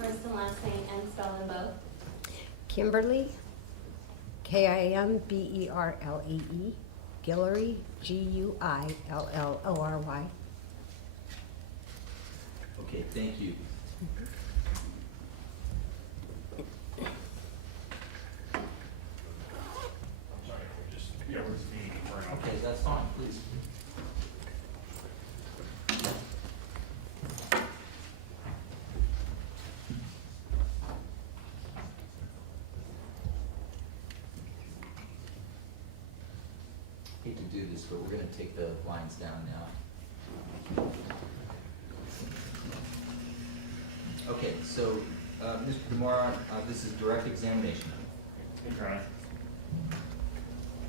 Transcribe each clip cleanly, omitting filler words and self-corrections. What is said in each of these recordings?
first and last name and spell them both. Kimberlee, Kimberlee, Guillory, Guillory. Okay, thank you. Sorry, we're just meeting for an Okay, that's fine, please. Hate to do this, but we're gonna take the blinds down now. Okay, so, Mr. Demora, this is direct examination. Hey, Your Honor.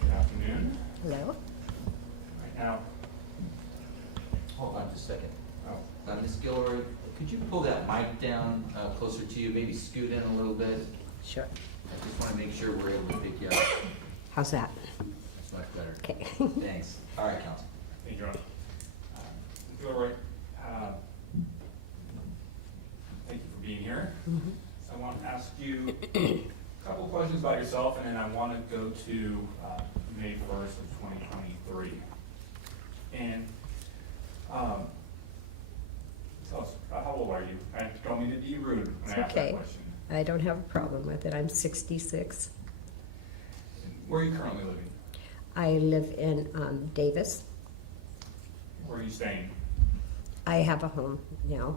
Good afternoon. Hello? Right now, Hold on just a second. oh, Ms. Guillory, could you pull that mic down closer to you, maybe scoot in a little bit? Sure. I just want to make sure we're able to pick you up. How's that? That's much better. Okay. Thanks. All right, Counsel. thank you, Your Honor. Ms. Guillory, thank you for being here. So I want to ask you a couple questions about yourself, and then I want to go to May 1st of 2023. And tell us, how old are you? I don't mean to be rude when It's I ask that okay. question. I don't have a problem with it. I'm 66. Where are you currently living? I live in Davis. Where are you staying? I have a home now.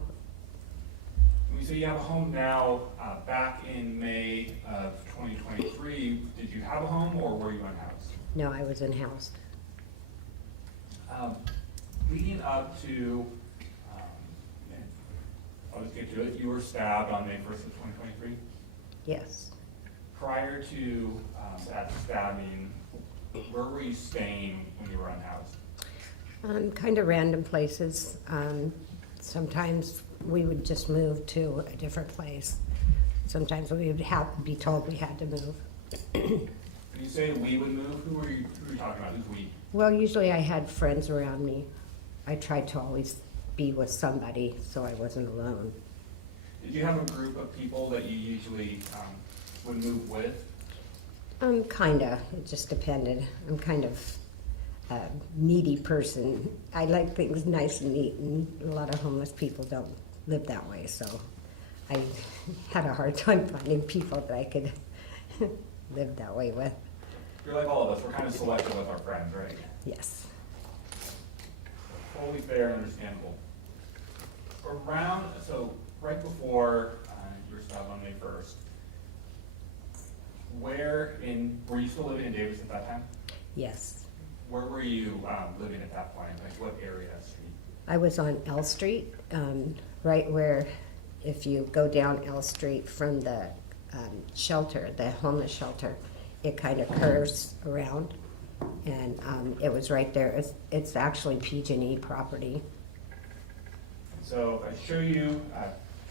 When you say you have a home now, back in May of 2023, did you have a home or were you unhoused? No, I was in house. Leading up to, and I'll just get to it, you were stabbed on May 1st of 2023. Yes. Prior to that stabbing, where were you staying when you were unhoused? Kind of random places. Sometimes we would just move to a different place. Sometimes we would be told we had to move. When you say we would move, who were you talking about? Who's we? Well, usually I had friends around me. I tried to always be with somebody so I wasn't alone. Did you have a group of people that you usually would move with? Kinda. It just depended. I'm kind of a needy person. I like things nice and neat, and a lot of homeless people don't live that way, so I had a hard time finding people that I could live that way with. You're like all of us, we're kind of selective with our friends, right? Yes. Totally fair and understandable. Right before you were stabbed on May 1st, were you still living in Davis at that time? Yes. Where were you living at that point? Like what area, street? I was on L Street, right where, if you go down L Street from the shelter, the homeless shelter, it kind of curves around, and it was right there. It's actually PG&E property. So if I show you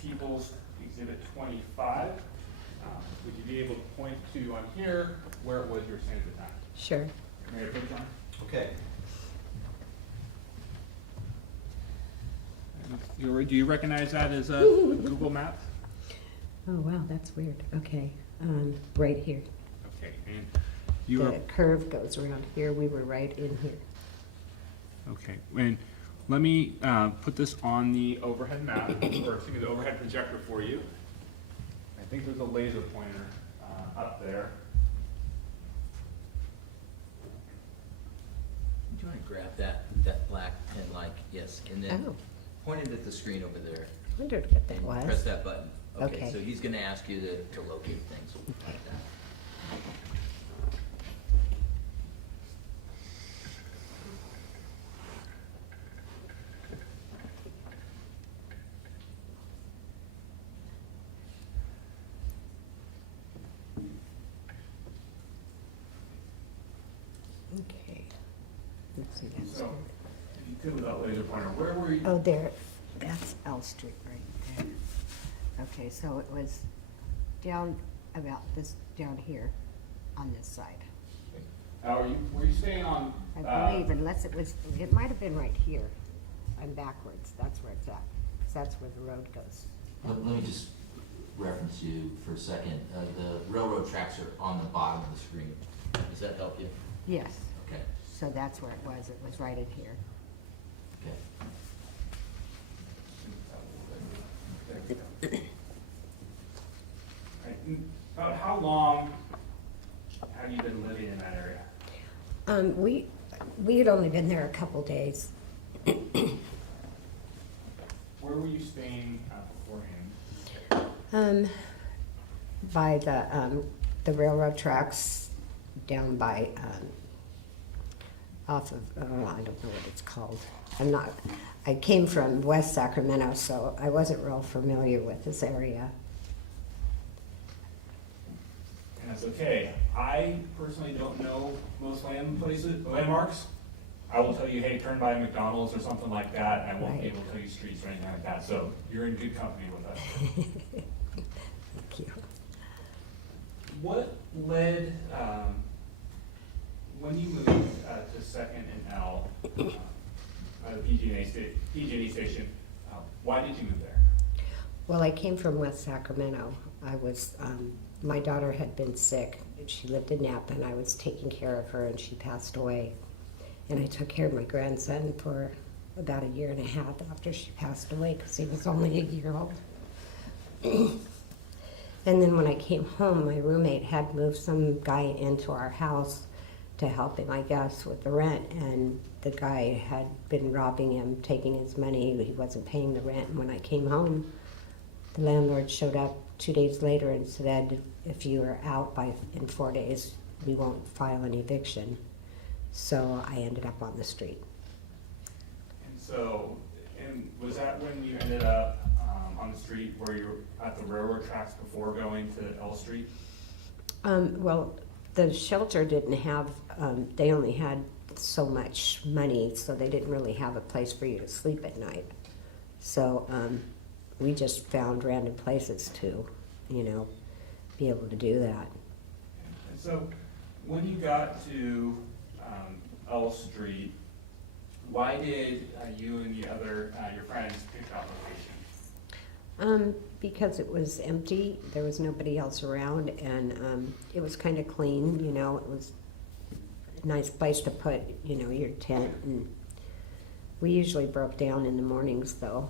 People's Exhibit 25, would you be able to point to on here where it was you were staying at the time? Sure. Mayor, put it on. Okay. Do you recognize that as a Google map? Oh, wow, that's weird. Okay, right here. Okay, and you The are, curve goes around here. We were right in here. okay, and let me put this on the overhead map, or excuse me, the overhead projector for you. I think there's a laser pointer up there. Do you want to grab that black pen like, yes, and then Oh. point it at the screen over there. I wondered what that And was. press that button. Okay. So he's gonna ask you to locate things like that. Okay. Let's see, that's So, good. if you could with that laser pointer, where were you? Oh, there, that's L Street right there. Okay, so it was down about this, down here on this side. Now, were you staying on? I believe, unless it was, it might have been right here. I'm backwards, that's where it's at, 'cause that's where the road goes. Let me just reference you for a second. The railroad tracks are on the bottom of the screen. Does that help you? Yes, Okay, so that's where it was right in here. okay. There we go. Right, and about how long have you been living in that area? We had only been there a couple days. Where were you staying beforehand? By the railroad tracks down by, off of, I don't know what it's called. I came from West Sacramento, so I wasn't real familiar with this area. And that's okay. I personally don't know most landmarks. I will tell you, hey, turn by McDonald's or something like that, and I won't be Right. able to tell you streets or anything like that, so you're in good company with us. Thank you. What led, when you moved to Second and L, the PG&E station, why did you move there? Well, I came from West Sacramento. I was, my daughter had been sick. She lived in Napa, and I was taking care of her, and she passed away. And I took care of my grandson for about a year and a half after she passed away, because he was only a year old. And then when I came home, my roommate had moved some guy into our house to help him, I guess, with the rent. And the guy had been robbing him, taking his money. He wasn't paying the rent. And when I came home, the landlord showed up 2 days later and said, if you are out in 4 days, we won't file an eviction. So I ended up on the street. And so, and was that when you ended up on the street where you were at the railroad tracks before going to L Street? Well, the shelter didn't have, they only had so much money, so they didn't really have a place for you to sleep at night. So we just found random places to, be able to do that. And so, when you got to L Street, why did you and the other, your friends pick that location? Because it was empty, there was nobody else around, and it was kind of clean, it was a nice place to put, your tent. And we usually broke down in the mornings though,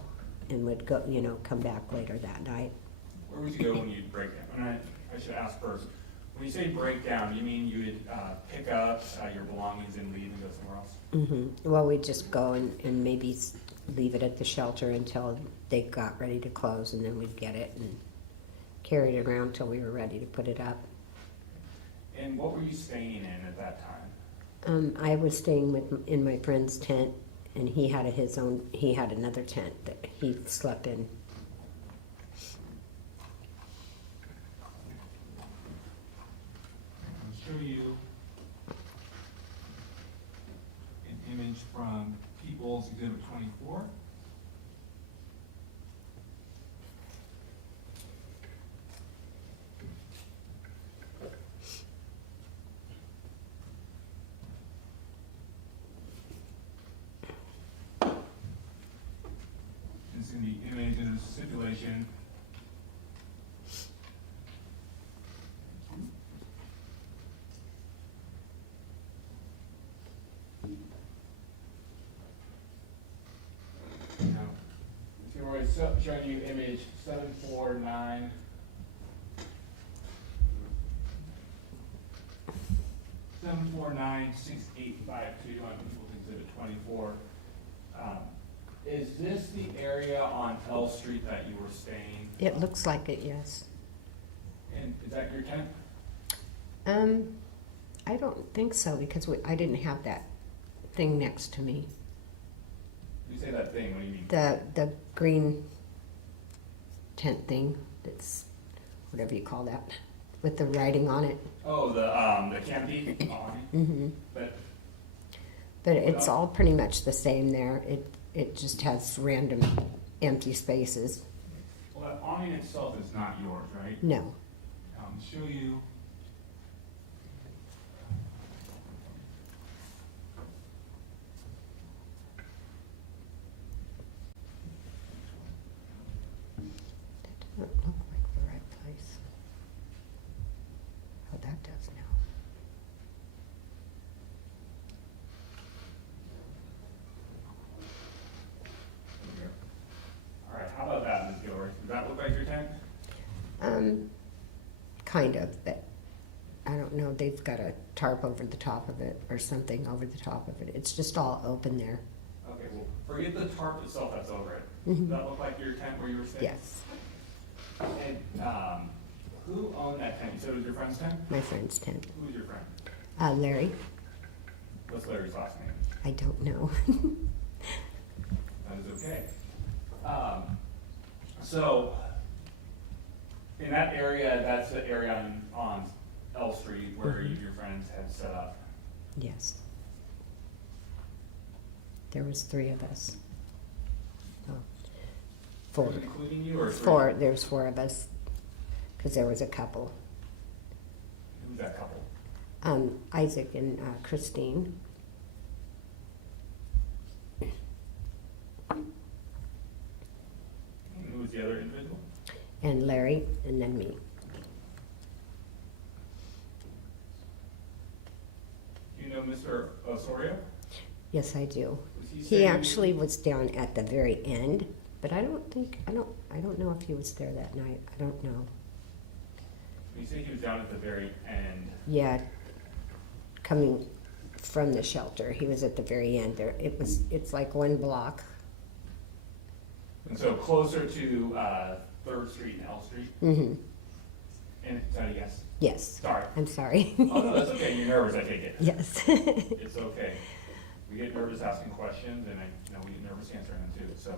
and would go, come back later that night. Where would you go when you'd break down? And I should ask first, when you say break down, you mean you would pick up your belongings and leave and go somewhere else? Well, we'd just go and maybe leave it at the shelter until they got ready to close, and then we'd get it and carry it around till we were ready to put it up. And what were you staying in at that time? I was staying in my friend's tent, and he had another tent that he slept in. I'll show you an image from People's Exhibit 24. This is the image of the stipulation. Now, see where it's showing you image 749. 7496852 on People's Exhibit 24. Is this the area on L Street that you were staying? It looks like it, yes. And is that your tent? I don't think so, because I didn't have that thing next to me. You say that thing, what do you mean? The green tent thing, that's whatever you call that, with the writing on it. Oh, the canopy awning? But But it's all pretty much the same there. It just has random empty spaces. well, that awning itself is not yours, right? No. Show you. That doesn't look like the right kind of, but I don't know, they've got a tarp over the top of it or something over the top of it. It's just all open there. Okay, well, forget the tarp itself that's over it. Mhm. Does that look like your tent where you were staying? Yes, And, who owned that tent? You said it was your friend's tent? my friend's tent. Who was your friend? Larry, What's Larry's last name? I don't know. That is okay. So, in that area, that's the area on L Street where you and your friends had set up. Yes. There was 3 of us. Oh, 4. Including you or three? 4, there's 4 of us, because there was a couple. Who's that couple? Isaac and Christine. And who was the other individual? And Larry, and then me. Do you know Mr. Osorio? Yes, I do. Was he He staying- actually was down at the very end, but I don't know if he was there that night. I don't know. You say he was down at the very end. Yeah, coming from the shelter, he was at the very end there. It's like 1 block. And so closer to 3rd Street and L Street? Mm-hmm. And, is that a yes? Yes. Sorry. I'm sorry. Oh, no, that's okay. You're nervous, I take it. Yes. It's okay. We get nervous asking questions, and we get nervous answering them too. So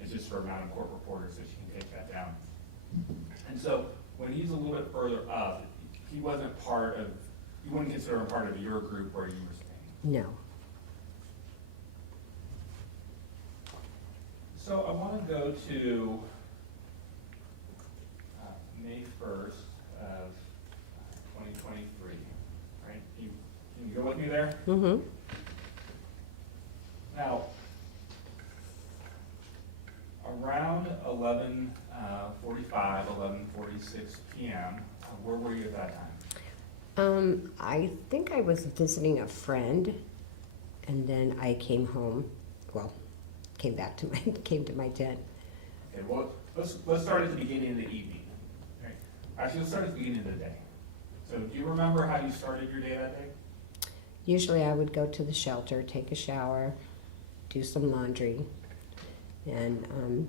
it's just for Mountain Court reporters, so she can take that down. And so when he's a little bit further up, he wasn't part of, you wouldn't consider him part of your group where you were staying. No. So I want to go to May 1st of 2023, right? Can you go with me there? Mm-hmm. Now, around 11:45, 11:46 p.m., where were you at that time? I think I was visiting a friend, and then I came home. Well, came to my tent. Okay, well, let's start at the beginning of the evening. Okay. Actually, let's start at the beginning of the day. So do you remember how you started your day that day? Usually I would go to the shelter, take a shower, do some laundry, and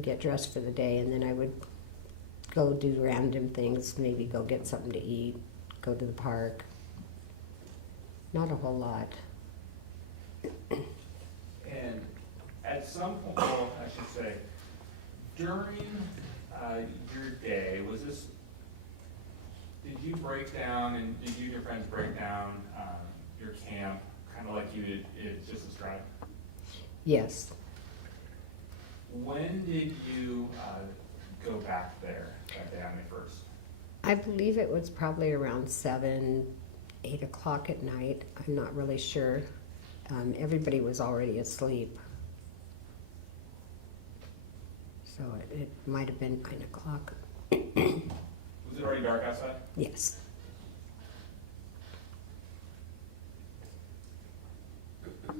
get dressed for the day, and then I would go do random things, maybe go get something to eat, go to the park. Not a whole lot. And at some point, well, I should say, during your day, did you break down, and did you and your friends break down your camp, kind of like you did just described? Yes. When did you go back there that day on May 1st? I believe it was probably around 7, 8 o'clock at night. I'm not really sure. Everybody was already asleep. So it might have been 9 o'clock. Was it already dark outside? Yes. I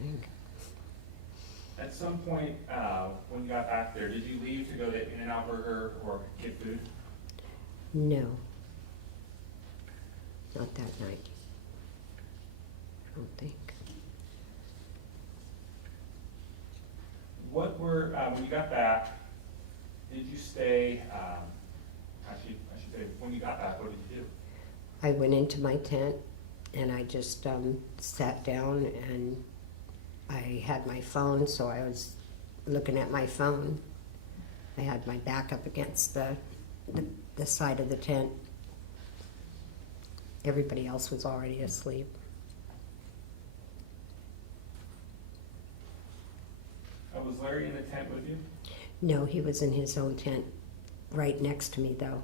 think. At some point, when you got back there, did you leave to go to In-N-Out Burger or get food? No. Not that night. I don't think. What were, when you got back, did you stay, actually, I should say, when you got back, what did you do? I went into my tent and I just sat down, and I had my phone, so I was looking at my phone. I had my back up against the side of the tent. Everybody else was already asleep. Was Larry in the tent with you? No, he was in his own tent, right next to me though.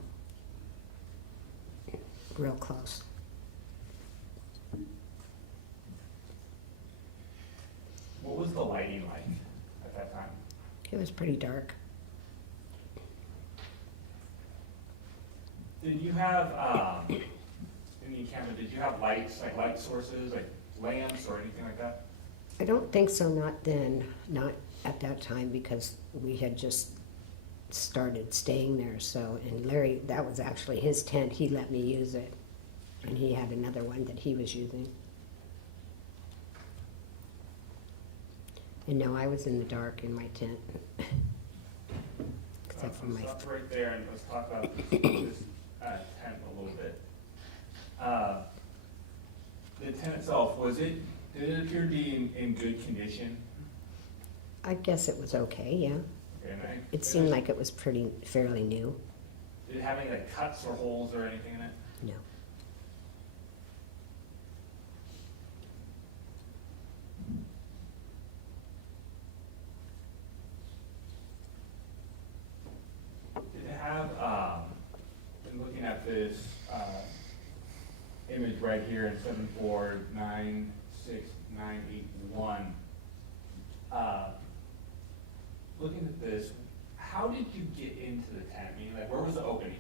Real close. What was the lighting like at that time? It was pretty dark. Did you have, in the encampment, did you have lights, like light sources, like lamps or anything like that? I don't think so, not then, not at that time, because we had just started staying there, so, and Larry, that was actually his tent, he let me use it. And he had another one that he was using. And no, I was in the dark in my tent. Except for my, Stop right there and let's talk about this tent a little bit. The tent itself, did it appear to be in good condition? I guess it was okay, yeah. Okay, and It seemed like it was fairly new. Did it have any like cuts or holes or anything in it? No. Did it have, been looking at this, image right here in 7496981. Looking at this, how did you get into the tent? I mean, like, where was the opening?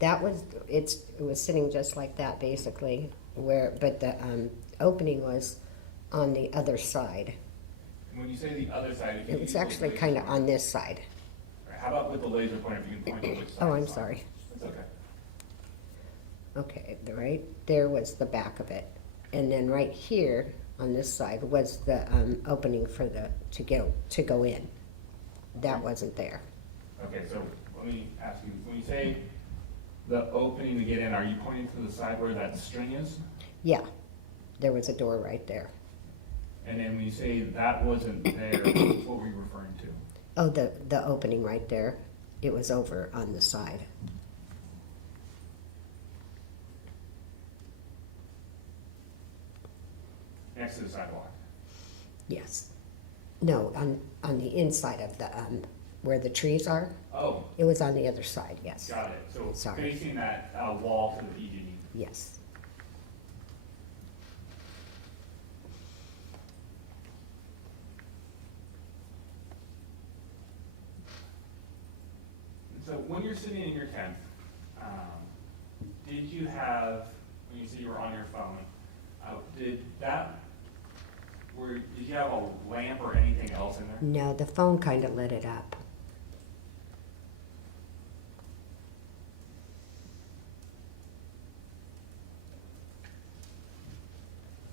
That was, it was sitting just like that, basically, but the opening was on the other side. And when you say the other side, if you It was use the actually laser kind of pointer- on this side. All right, how about with the laser pointer, if you can point to which side? Oh, I'm it's on? sorry. That's okay. Okay, right there was the back of it. And then right here on this side was the opening for to go in. That wasn't there. Okay, so let me ask you, when you say the opening to get in, are you pointing to the side where that string is? Yeah, there was a door right there. And then when you say that wasn't there, what were you referring to? Oh, the opening right there, it was over on the side. Next to the sidewalk? Yes. No, on the inside of the, where the trees are. Oh, It was on the other side, yes. got it. So Sorry. facing that wall to the EGD. Yes. So when you're sitting in your tent, did you have, when you say you were on your phone, did you have a lamp or anything else in there? No, the phone kind of lit it up.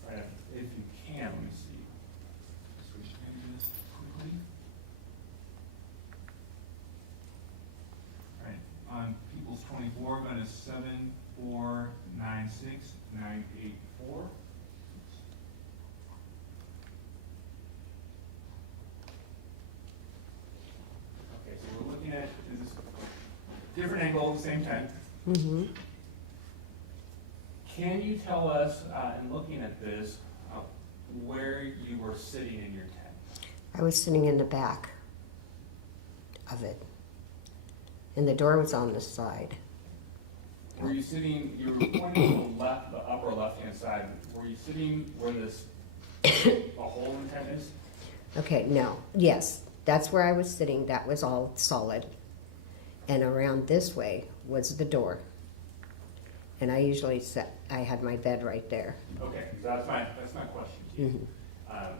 Right, if you can, let me see. Switch images quickly. All right, on People's 24, go to 7496984. Okay, so we're looking at this different angle, same tent. Mm-hmm. Can you tell us, in looking at this, where you were sitting in your tent? I was sitting in the back of it. And the door was on the side. Were you sitting, you were pointing to the left, the upper left-hand side, were you sitting where this, a hole in the tent is? Okay, no, yes, that's where I was sitting, that was all solid. And around this way was the door. And I usually I had my bed right there. Okay, so that's my question to you. Mhm.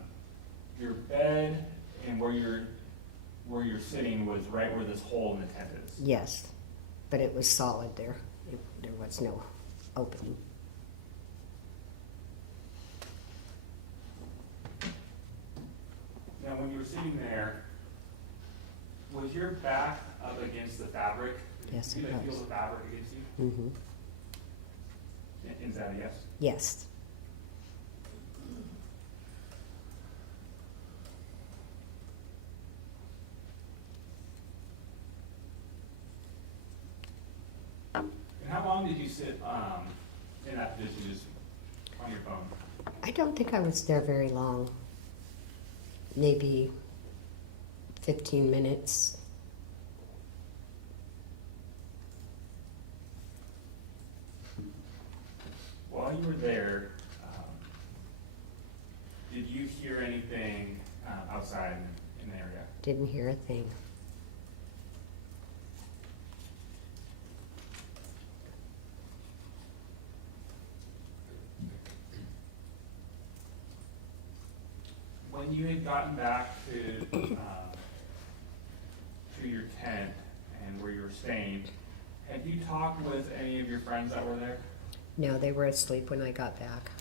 Your bed and where you're sitting was right where this hole in the tent is? Yes, but it was solid there. There was no opening. Now, when you were sitting there, was your back up against the fabric? Yes, Did it you feel was. the fabric against you? Mm-hmm. Is that a yes? Yes. And how long did you sit in that position, just on your phone? I don't think I was there very long. Maybe 15 minutes. While you were there, did you hear anything outside in the area? Didn't hear a thing. When you had gotten back to your tent and where you were staying, had you talked with any of your friends that were there? No, they were asleep when I got back.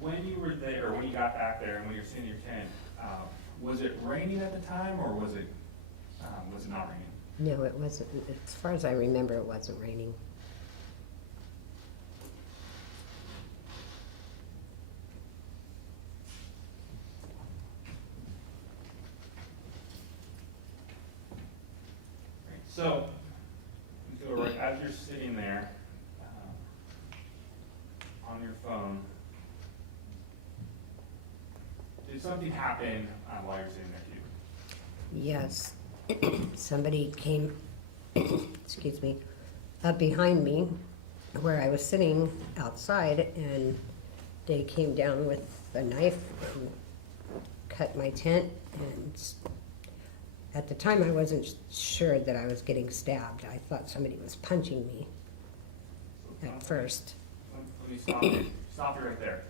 When you were there, or when you got back there and when you were sitting in your tent, was it raining at the time or was it not raining? No, it wasn't, as far as I remember, it wasn't raining. So, Guillory, as you're sitting there on your phone, did something happen while you're sitting there to you? Yes, somebody came, excuse me, up behind me where I was sitting outside, and they came down with a knife and cut my tent, and at the time I wasn't sure that I was getting stabbed. I thought somebody was punching me at first. Let me stop you. Stop you right there.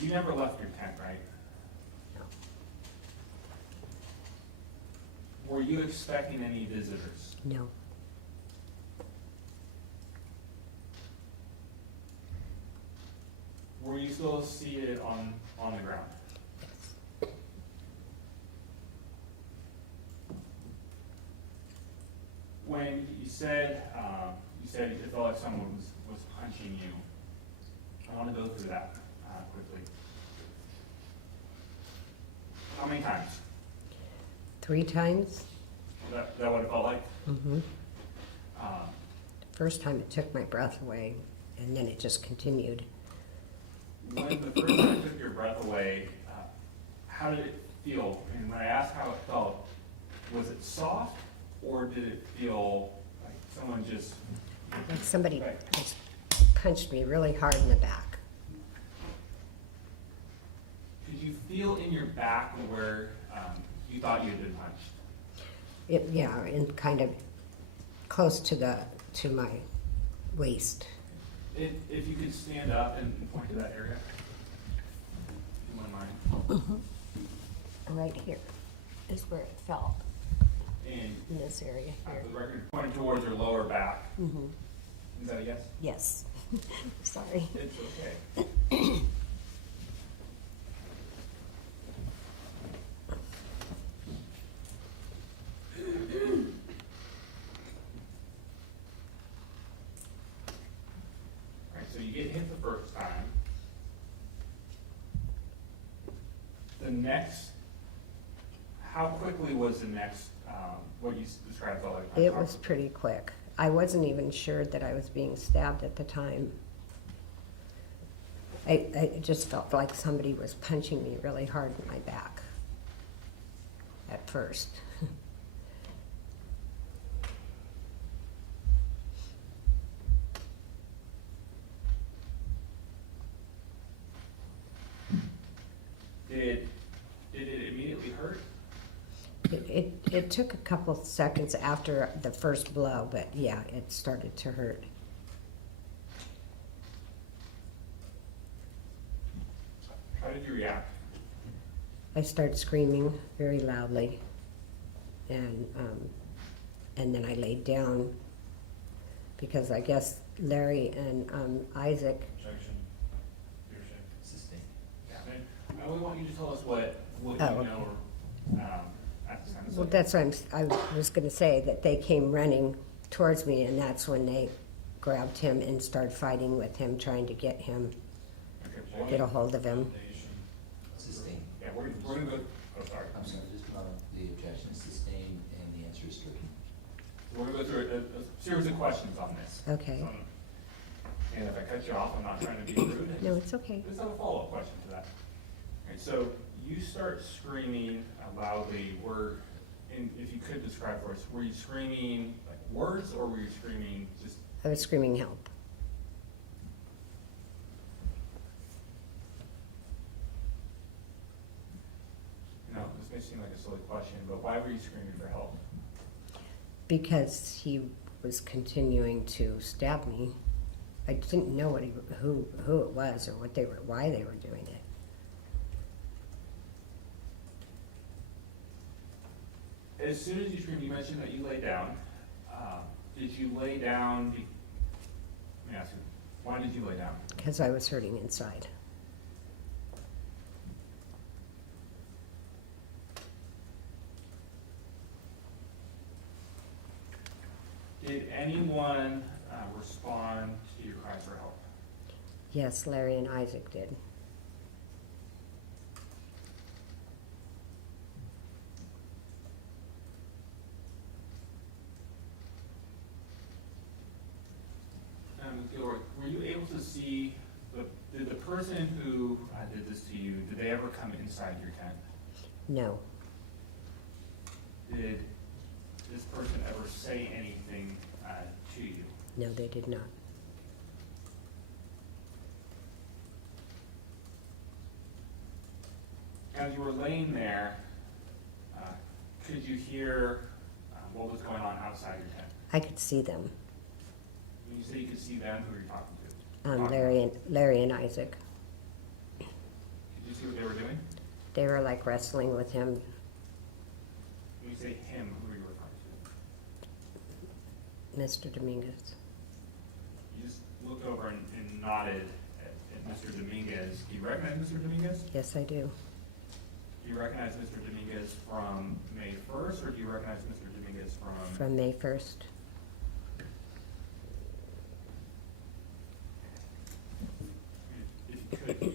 You never left your tent, right? Were you expecting any visitors? No, Were you still seated on the ground? yes, When you said it felt like someone was punching you, I want to go through that quickly. How many times? 3 times. Is that what it felt like? Mm-hmm. Um, First time it took my breath away, and then it just continued. When the first time it took your breath away, how did it feel? And when I asked how it felt, was it soft or did it feel like someone just, Like somebody Right. just punched me really hard in the back. did you feel in your back where you thought you had been punched? Yeah, and kind of close to my waist. If you could stand up and point to that area, if you wouldn't mind. Right here is where it felt, And in this area for here. the record, pointing towards your lower back. Mm-hmm. Is that a yes? Yes. Sorry. It's okay. Alright, so you get hit the first time. The next, how quickly was the next, what you described all the time? It was pretty quick. I wasn't even sure that I was being stabbed at the time. I just felt like somebody was punching me really hard in my back at first. Did it immediately hurt? It took a couple seconds after the first blow, but yeah, it started to hurt. How did you react? I started screaming very loudly, and then I laid down because I guess Larry and Isaac. Objection. Leadership. Sustained. Yeah, and we want you to tell us what you Oh, okay. know at this time. Well, that's what I was going to say, that they came running towards me, and that's when they grabbed him and started fighting with him, trying to get a hold of him. Sustained. Yeah, we're gonna go, oh, sorry. I'm sorry, just the objection is sustained and the answer is stricken. We're gonna go through a series of questions on this. Okay. So, and if I cut you off, I'm not trying to be rude. I No, just- it's okay. Just have a follow-up question to that. Okay, so you start screaming loudly, if you could describe for us, were you screaming like words or were you screaming just, I was screaming help. this may seem like a silly question, but why were you screaming for help? Because he was continuing to stab me. I didn't know who it was or why they were doing it. As soon as you screamed, you mentioned that you lay down. Did you lay down? Let me ask you, why did you lay down? Because I was hurting inside. Did anyone respond to your cries for help? Yes, Larry and Isaac did. Guillory, were you able to see, did the person who did this to you, did they ever come inside your tent? No, Did this person ever say anything to you? no, they did not. As you were laying there, could you hear what was going on outside your tent? I could see them. When you say you could see them, who were you talking to? Larry and Isaac. Could you see what they were doing? They were like wrestling with him. When you say him, who are you referring to? Mr. Dominguez. You just looked over and nodded at Mr. Dominguez. Do you recognize Mr. Dominguez? Yes, I do. Do you recognize Mr. Dominguez from May 1st, or do you recognize Mr. Dominguez from? From May 1st. If you could, can you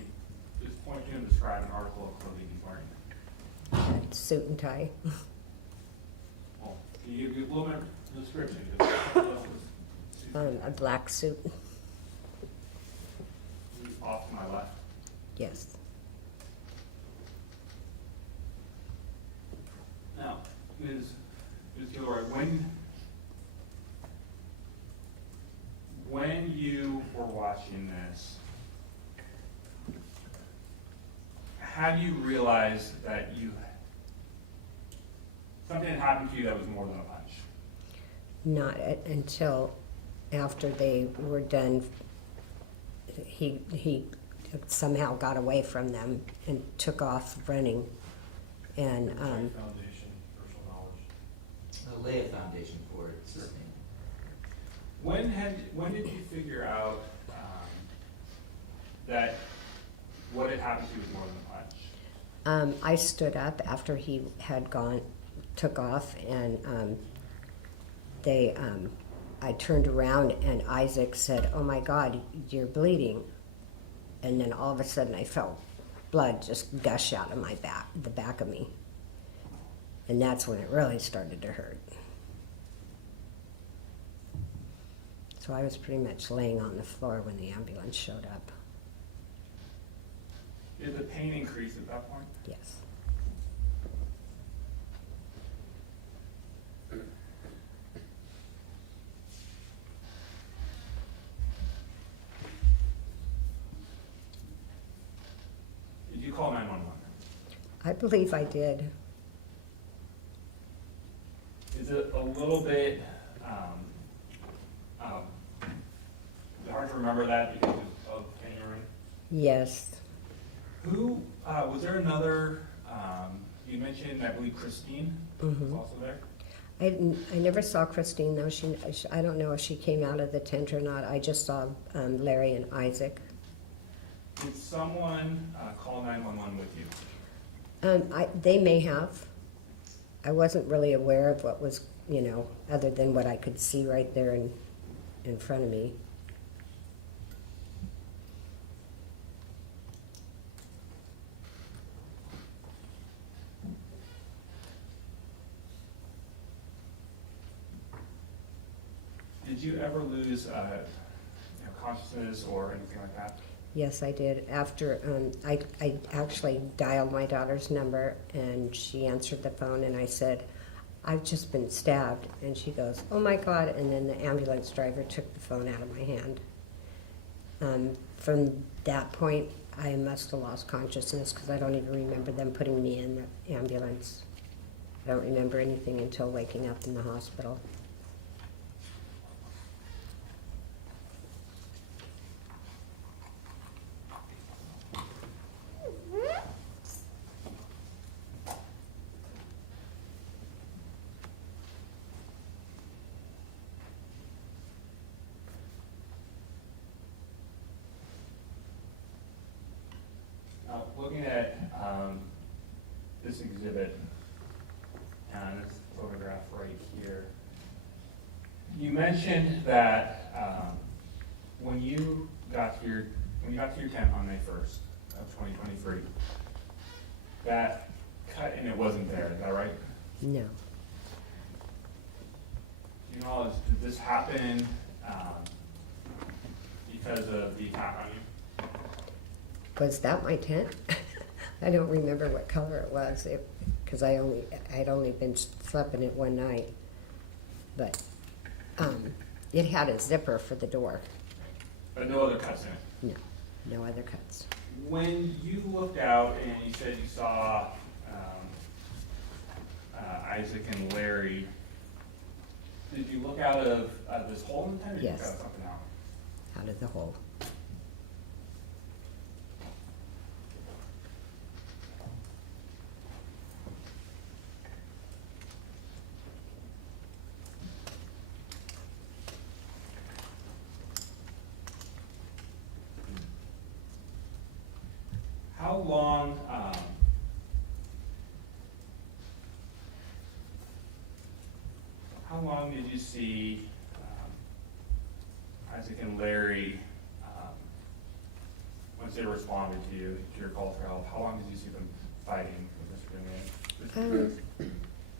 just point to and describe an article of clothing he's wearing? Suit and tie. Well, can you give a little bit of description? Because A black suit. he's off to my left. Yes. Now, Ms. Guillory, when you were watching this, had you realized that something had happened to you that was more than a punch? Not until after they were done. He somehow got away from them and took off running. And Foundation, personal knowledge. Lay a foundation for it, sustain. When did you figure out that what had happened to you was more than a punch? I stood up after he had took off, and I turned around and Isaac said, "Oh my God, you're bleeding." And then all of a sudden I felt blood just gush out of my back, the back of me. And that's when it really started to hurt. So I was pretty much laying on the floor when the ambulance showed up. Did the pain increase at that point? Yes. Did you call 911? I believe I did. Is it a little bit is it hard to remember that because of January? Yes. Who was there another? You mentioned, I believe, Christine was also there. I never saw Christine though. I don't know if she came out of the tent or not. I just saw Larry and Isaac. Did someone call 911 with you? They may have. I wasn't really aware of what was, other than what I could see right there in front of me. Did you ever lose consciousness or anything like that? Yes, I did. After I actually dialed my daughter's number, and she answered the phone, and I said, "I've just been stabbed." And she goes, "Oh my God." And then the ambulance driver took the phone out of my hand. From that point, I must have lost consciousness because I don't even remember them putting me in the ambulance. I don't remember anything until waking up in the hospital. this exhibit and this photograph right here. You mentioned that when you got to your tent on May 1st of 2023, that cut in it wasn't there. Is that right? No. Do you know, did this happen because of the attack on you? Was that my tent? I don't remember what color it was, because I'd only been sleeping it one night. But it had a zipper for the door. But no other cuts in it? No, no other cuts. When you looked out and you said you saw Isaac and Larry, did you look out of this hole in the tent, or did you look Yes. out of something else? Out of the hole. How long did you see Isaac and Larry, once they responded to you, to your call for help, how long did you see them fighting with Mr. Dominguez?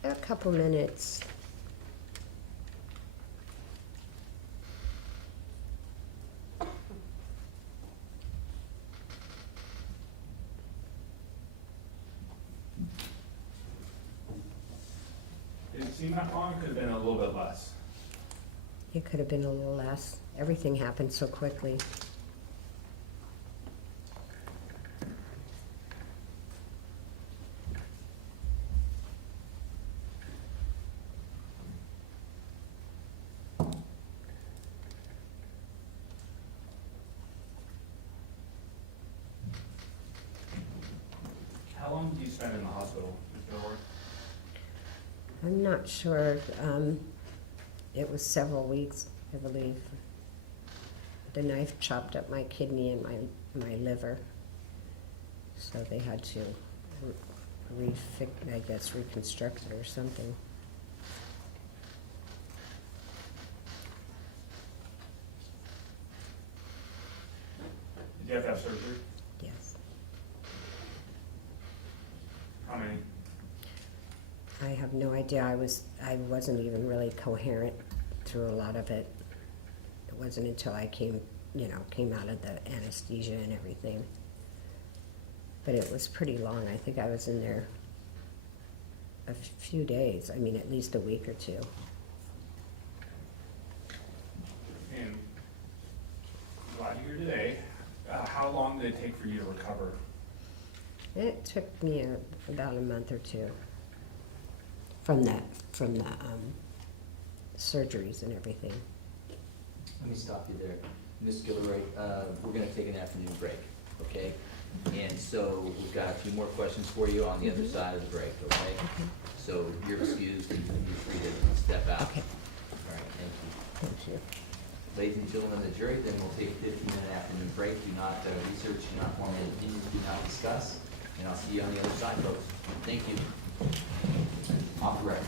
A couple minutes. Did it seem that long? It could have been a little bit less. It could have been a little less. Everything happened so quickly. How long did you spend in the hospital, Mr. Ward? I'm not sure. It was several weeks, I believe. The knife chopped up my kidney and my liver, so they had to reconstruct it or something. Did you have to have surgery? Yes. How many? I have no idea. I wasn't even really coherent through a lot of it. It wasn't until I came out of the anesthesia and everything. But it was pretty long. I think I was in there a few days. I mean, at least a week or two. And glad you're here today. How long did it take for you to recover? It took me about a month or two from the surgeries and everything. Let me stop you there. Ms. Guillory, we're gonna take an afternoon break, okay? And so we've got a few more questions for you on the other side of the break, okay? So you're excused and you're free to step out. Okay. All right, thank you. Thank you. Ladies and gentlemen of the jury, then we'll take a 15-minute afternoon break. Do not research, do not form any opinions, do not discuss. And I'll see you on the other side, folks. Thank you. Off the record.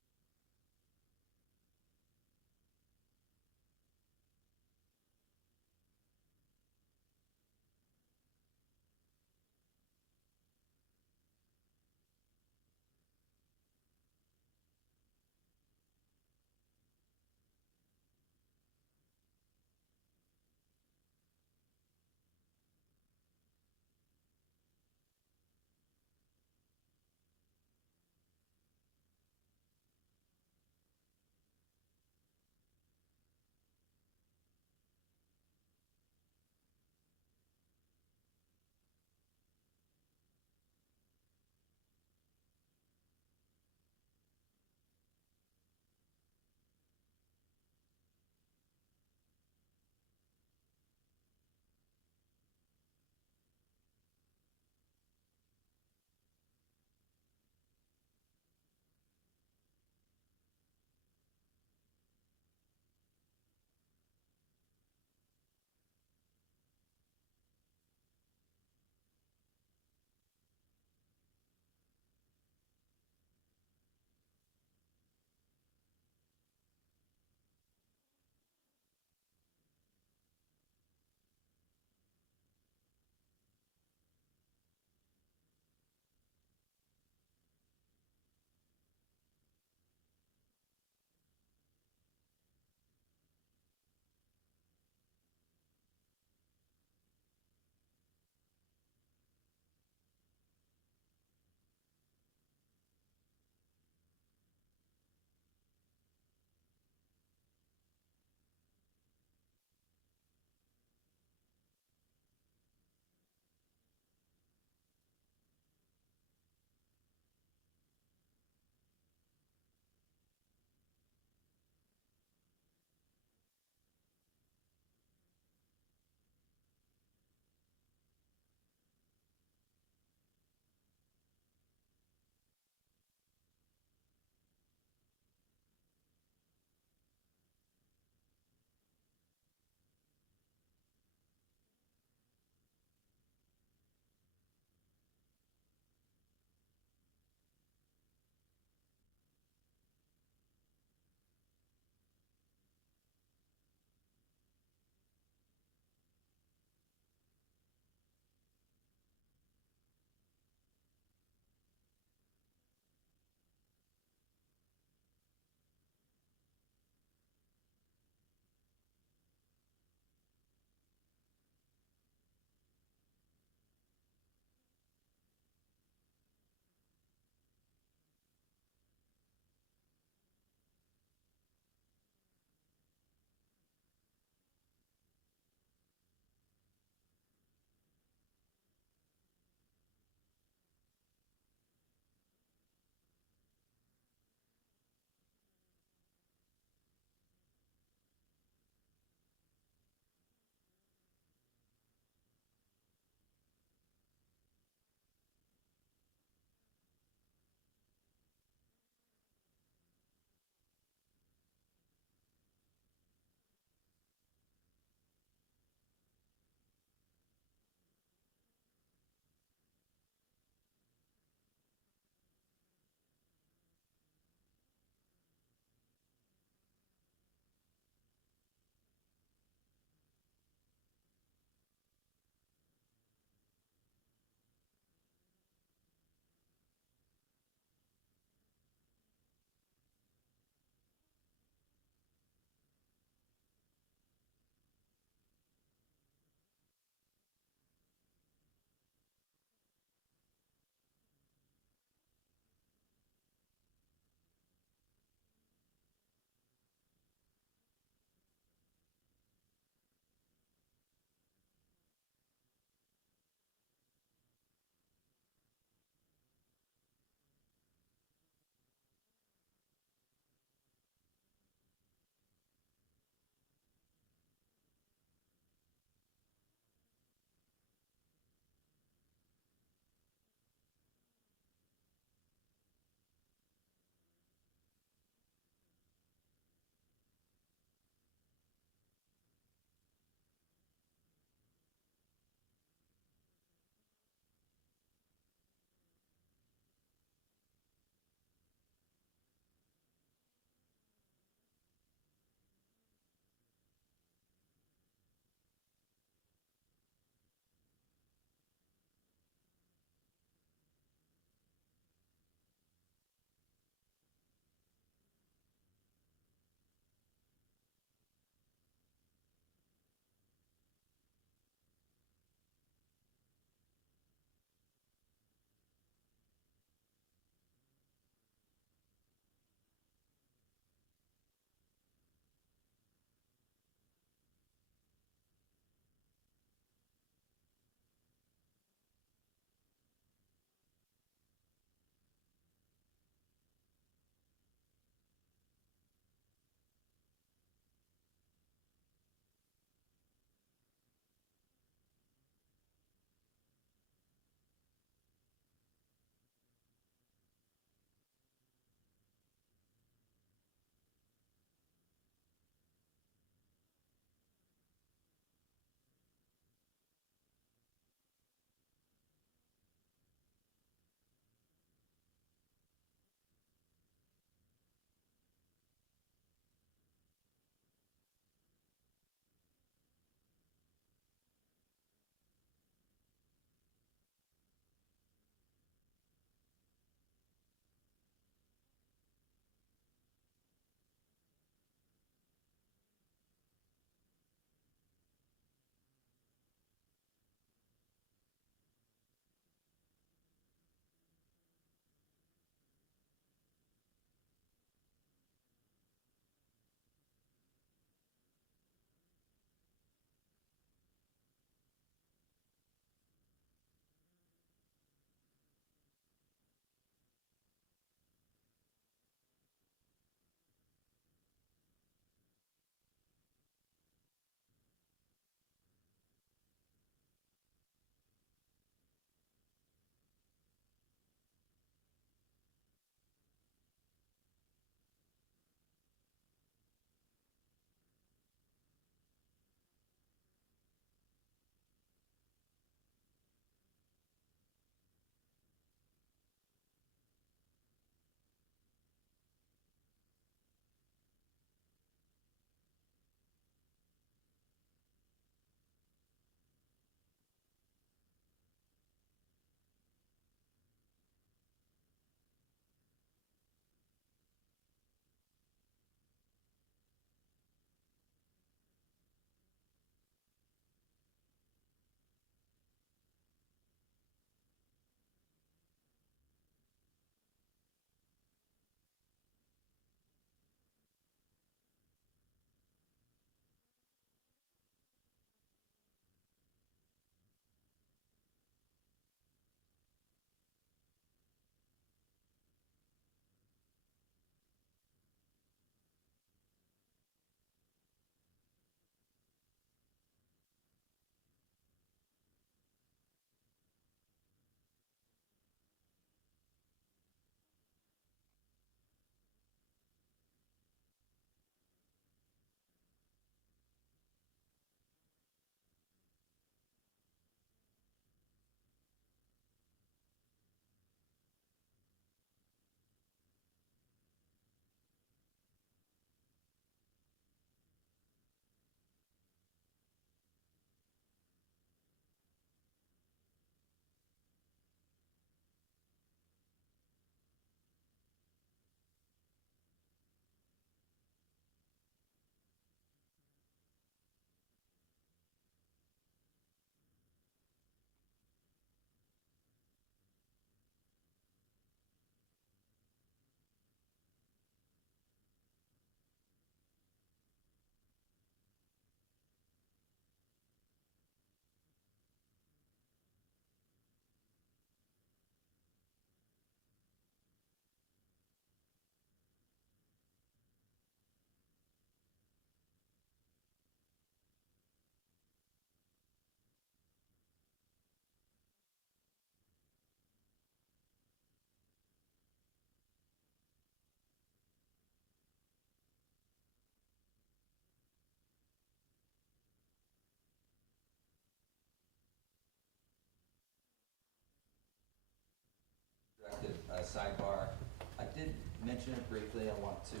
sidebar. I did mention it briefly. I want to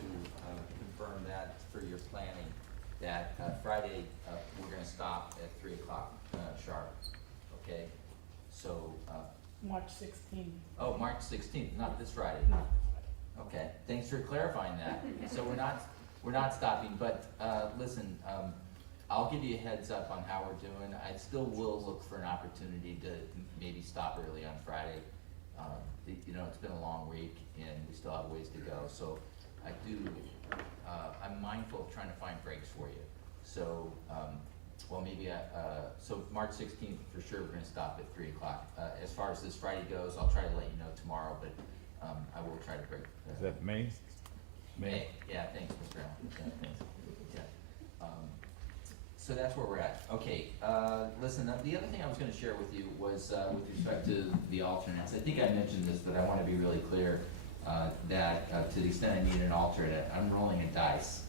confirm that for your planning, that Friday, we're gonna stop at 3 o'clock sharp, okay? So, March 16th. oh, March 16th, not this Friday. No. Okay, thanks for clarifying that. So we're not stopping, but, listen, I'll give you a heads up on how we're doing. I still will look for an opportunity to maybe stop early on Friday. You know, it's been a long week and we still have ways to go, so I'm mindful of trying to find breaks for you. So, well, maybe, so March 16th, for sure, we're gonna stop at 3 o'clock. As far as this Friday goes, I'll try to let you know tomorrow, but, I will try to break. Is that May? May, yeah, thanks, Mr. Allen. Yeah, thanks. Yeah. So that's where we're at. Okay, listen, the other thing I was gonna share with you was, with respect to the alternates. I think I mentioned this, but I wanna be really clear, that, to the extent I need an alternate, I'm rolling a dice.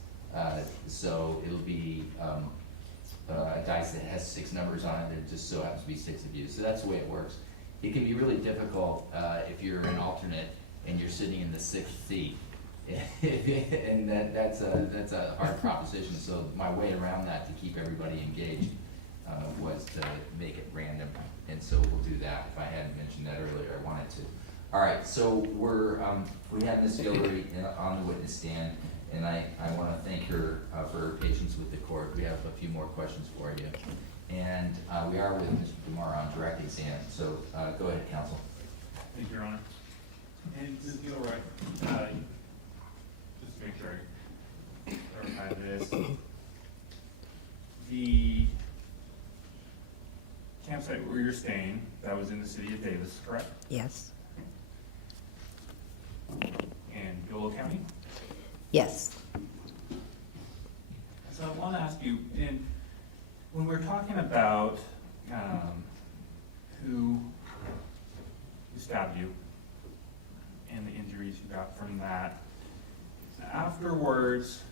So it'll be, a dice that has 6 numbers on it, there just so happens to be 6 of you. So that's the way it works. It can be really difficult, if you're an alternate and you're sitting in the 6th seat. And that's a hard proposition, so my way around that to keep everybody engaged was to make it random, and so we'll do that. If I hadn't mentioned that earlier, I wanted to. All right, so we have Ms. Guillory on the witness stand, and I want to thank her for her patience with the court. We have a few more questions for you. And we are with Mr. Demar on direct exam, so go ahead, counsel. Thank you, Your Honor. And Ms. Guillory, just to make sure I clarify this, the campsite where you're staying, that was in the city of Davis, correct? Yes. And Yolo County? Yes. So I want to ask you, when we're talking about who stabbed you and the injuries you got from that, afterwards,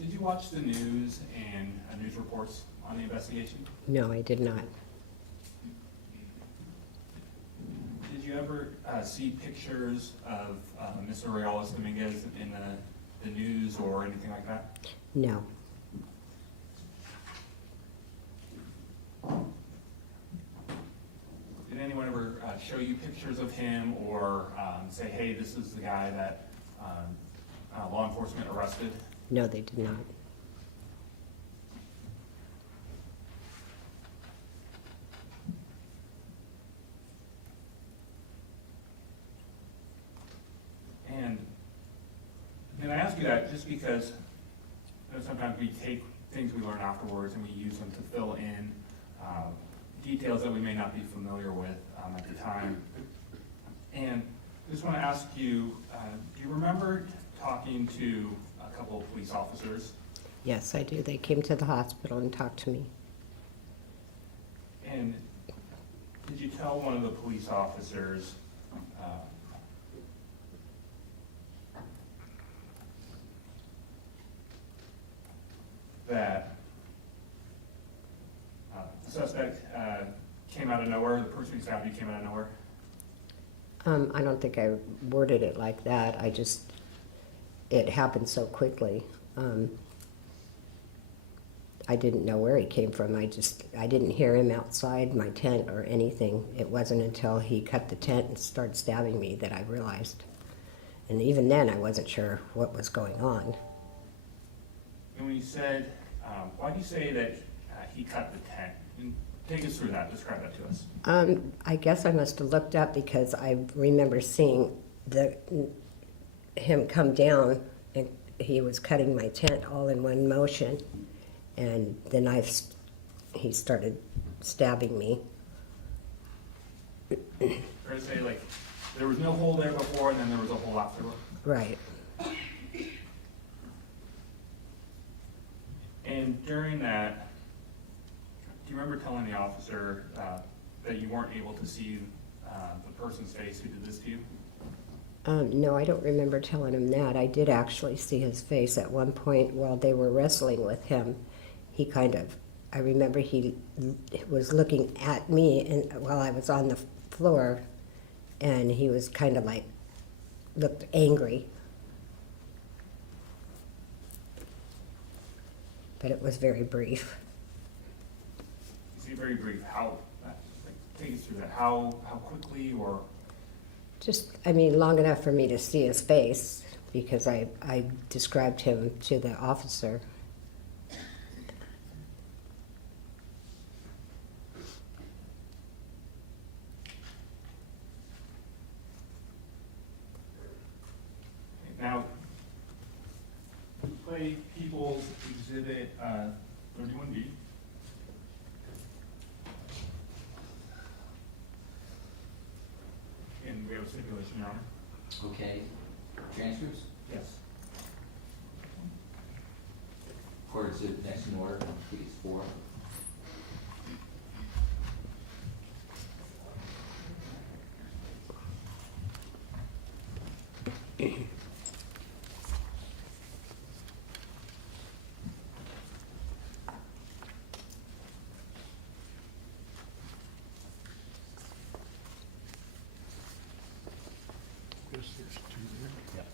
did you watch the news and news reports on the investigation? No, I did not. Did you ever see pictures of Mr. Carlos Dominguez in the news or anything like that? No. Did anyone ever show you pictures of him or say, hey, this is the guy that law enforcement arrested? No, they did not. And I ask you that just because sometimes we take things we learn afterwards and we use them to fill in details that we may not be familiar with at the time. And I just want to ask you, do you remember talking to a couple of police officers? Yes, I do. They came to the hospital and talked to me. And did you tell one of the police officers that the suspect came out of nowhere, the person who stabbed you came out of nowhere? I don't think I worded it like that. It happened so quickly. I didn't know where he came from. I didn't hear him outside my tent or anything. It wasn't until he cut the tent and started stabbing me that I realized. And even then, I wasn't sure what was going on. And when you said, why do you say that he cut the tent? And take us through that, describe that to us. I guess I must have looked up because I remember seeing him come down and he was cutting my tent all in one motion, and the he started stabbing me. Fair to say, like, there was no hole there before and then there was a hole afterward? Right. And during that, do you remember telling the officer that you weren't able to see the person's face who did this to you? No, I don't remember telling him that. I did actually see his face at one point while they were wrestling with him. I remember he was looking at me while I was on the floor, and he was kind of like, looked angry. But it was very brief. You say very brief, how, like, take us through that, how quickly or? Just, I mean, long enough for me to see his face, because I described him to the officer. Now, you play People's Exhibit 31B. And we have a stipulation, Your Honor. Okay, transcripts? Yes. Court exhibit next in order, please, 4. Guess there's 2 there. Yep.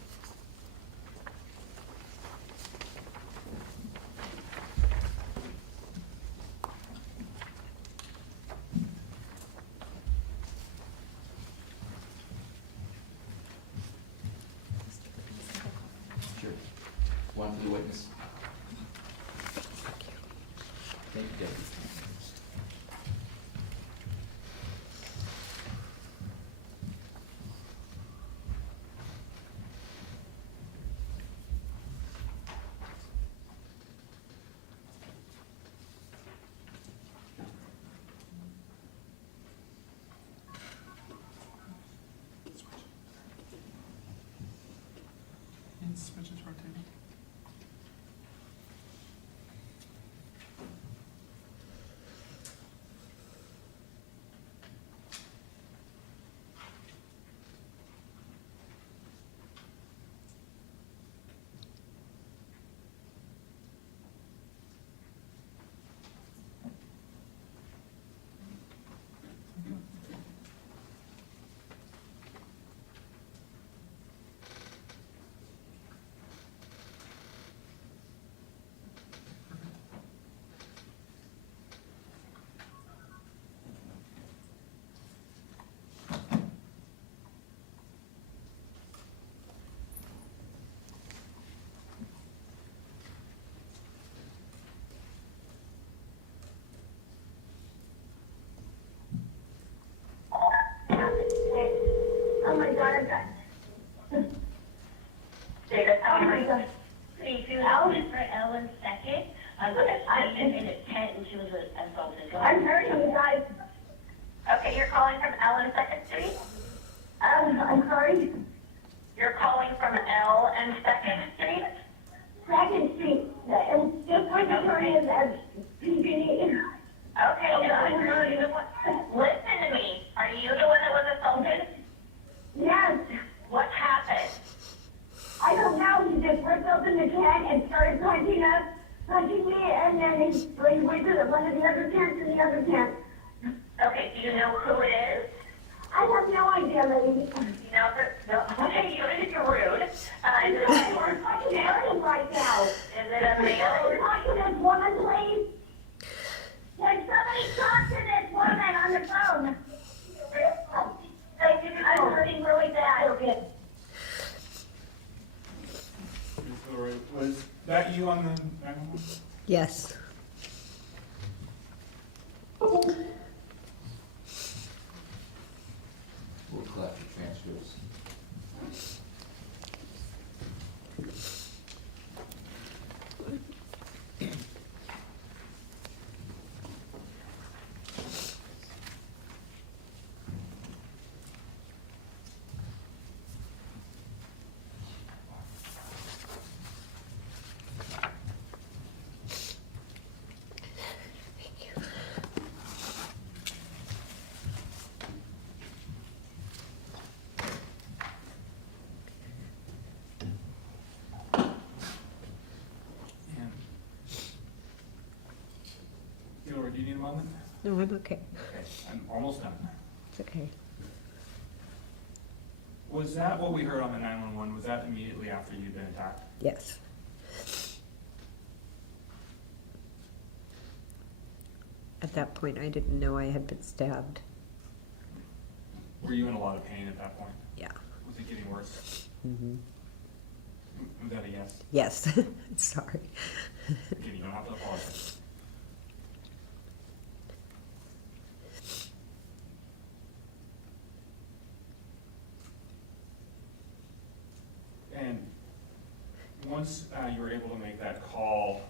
Sure. One for the witness. Thank you, Debbie. And switches rotating. Oh my God, I got. David, oh my God. See, she was in for Ellen second. I was in a tent and she was assaulted. I'm hurting you guys. Okay, you're calling from Ellen Second Street? I'm sorry. You're calling from L and Second Street? Second Street, and just like the story is as PPD. Okay, are you the one? Listen to me. Are you the one that was assaulted? Yes. What happened? I don't know. He just burst open the tent and started punching me, and then he went to one of the other tents in the other tent. Okay, do you know who it is? I have no idea, lady. You know, okay, you didn't get rude. We're fucking hurting right now. Is it a male? Talk to this woman, please. Can somebody talk to this woman on the phone? I'm hurting really bad. Okay. Ms. Guillory, was that you on the 911? Yes. We'll collect the transcripts. Guillory, do you need a moment? No, I'm okay. Okay, I'm almost done. It's okay. Was that what we heard on the 911? Was that immediately after you'd been attacked? Yes. At that point, I didn't know I had been stabbed. Were you in a lot of pain at that point? Yeah. Was it getting worse? Hmm. Was that a yes? Yes. Sorry. Again, you don't have to apologize. And once you were able to make that call,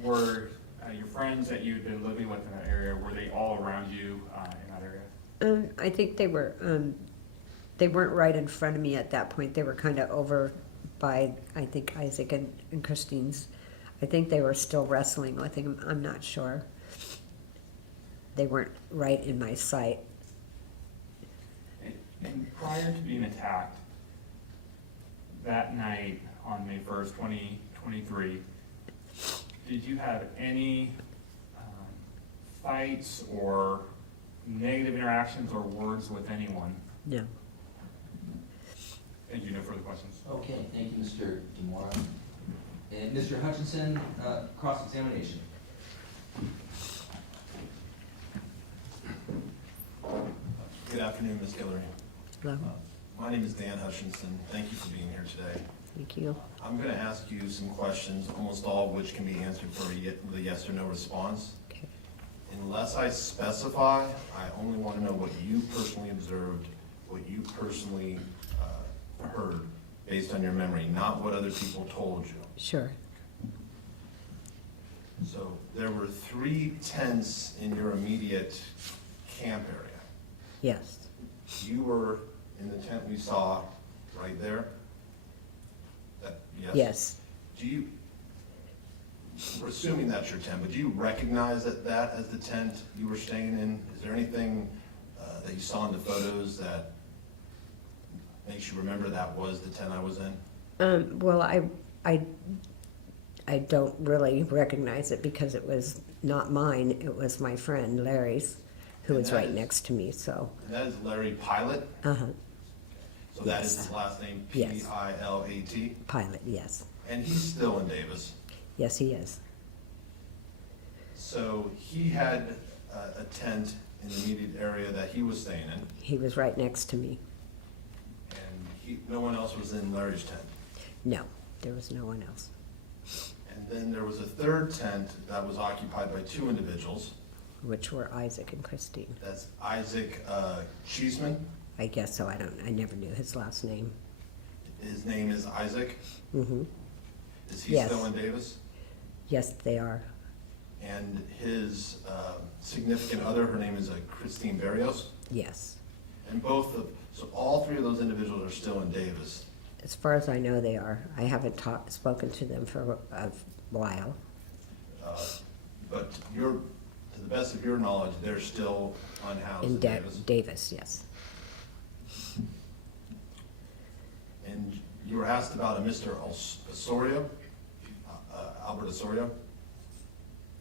were your friends that you had been living with in that area, were they all around you in that area? I think they weren't right in front of me at that point. They were kind of over by, I think, Isaac and Christine's. I think they were still wrestling with him. I'm not sure. They weren't right in my sight. And prior to being attacked, that night on May 1st, 2023, did you have any fights or negative interactions or words with anyone? No. Thank you. No further questions. Okay, thank you, Mr. Demora. And Mr. Hutchinson, cross-examination. Good afternoon, Ms. Guillory. Hello. My name is Dan Hutchinson. Thank you for being here today. Thank you. I'm going to ask you some questions, almost all of which can be answered with a yes or no response. Okay. Unless I specify, I only want to know what you personally observed, what you personally heard based on your memory, not what other people told you. Sure. So there were 3 tents in your immediate camp area. Yes. You were in the tent we saw right there? Yes? Yes. Do you, we're assuming that's your tent, but do you recognize that as the tent you were staying in? Is there anything that you saw in the photos that makes you remember that was the tent I was in? Well, I don't really recognize it because it was not mine. It was my friend Larry's, who And was that right is- next to me. So. And that is Larry Pilot? Uh-huh. So that is Yes. his last name, Yes. P-I-L-A-T? Pilot. Yes. And he's still in Davis. Yes, he is. So he had a tent in the immediate area that he was staying in, He was right next to me. and no one else was in Larry's tent. No, there was no one else. And then there was a third tent that was occupied by 2 individuals. Which were Isaac and Christine. That's Isaac Cheeseman. I guess so. I never knew his last name. His name is Isaac. Mm-hmm. Is he Yes. still in Davis? Yes, they are. And his significant other, her name is Christine Barrios. Yes. And so all 3 of those individuals are still in Davis. As far as I know, they are. I haven't spoken to them for a while. But to the best of your knowledge, they're still unhoused in Davis. Davis, yes. And you were asked about a Mr. Osorio, Albert Osorio.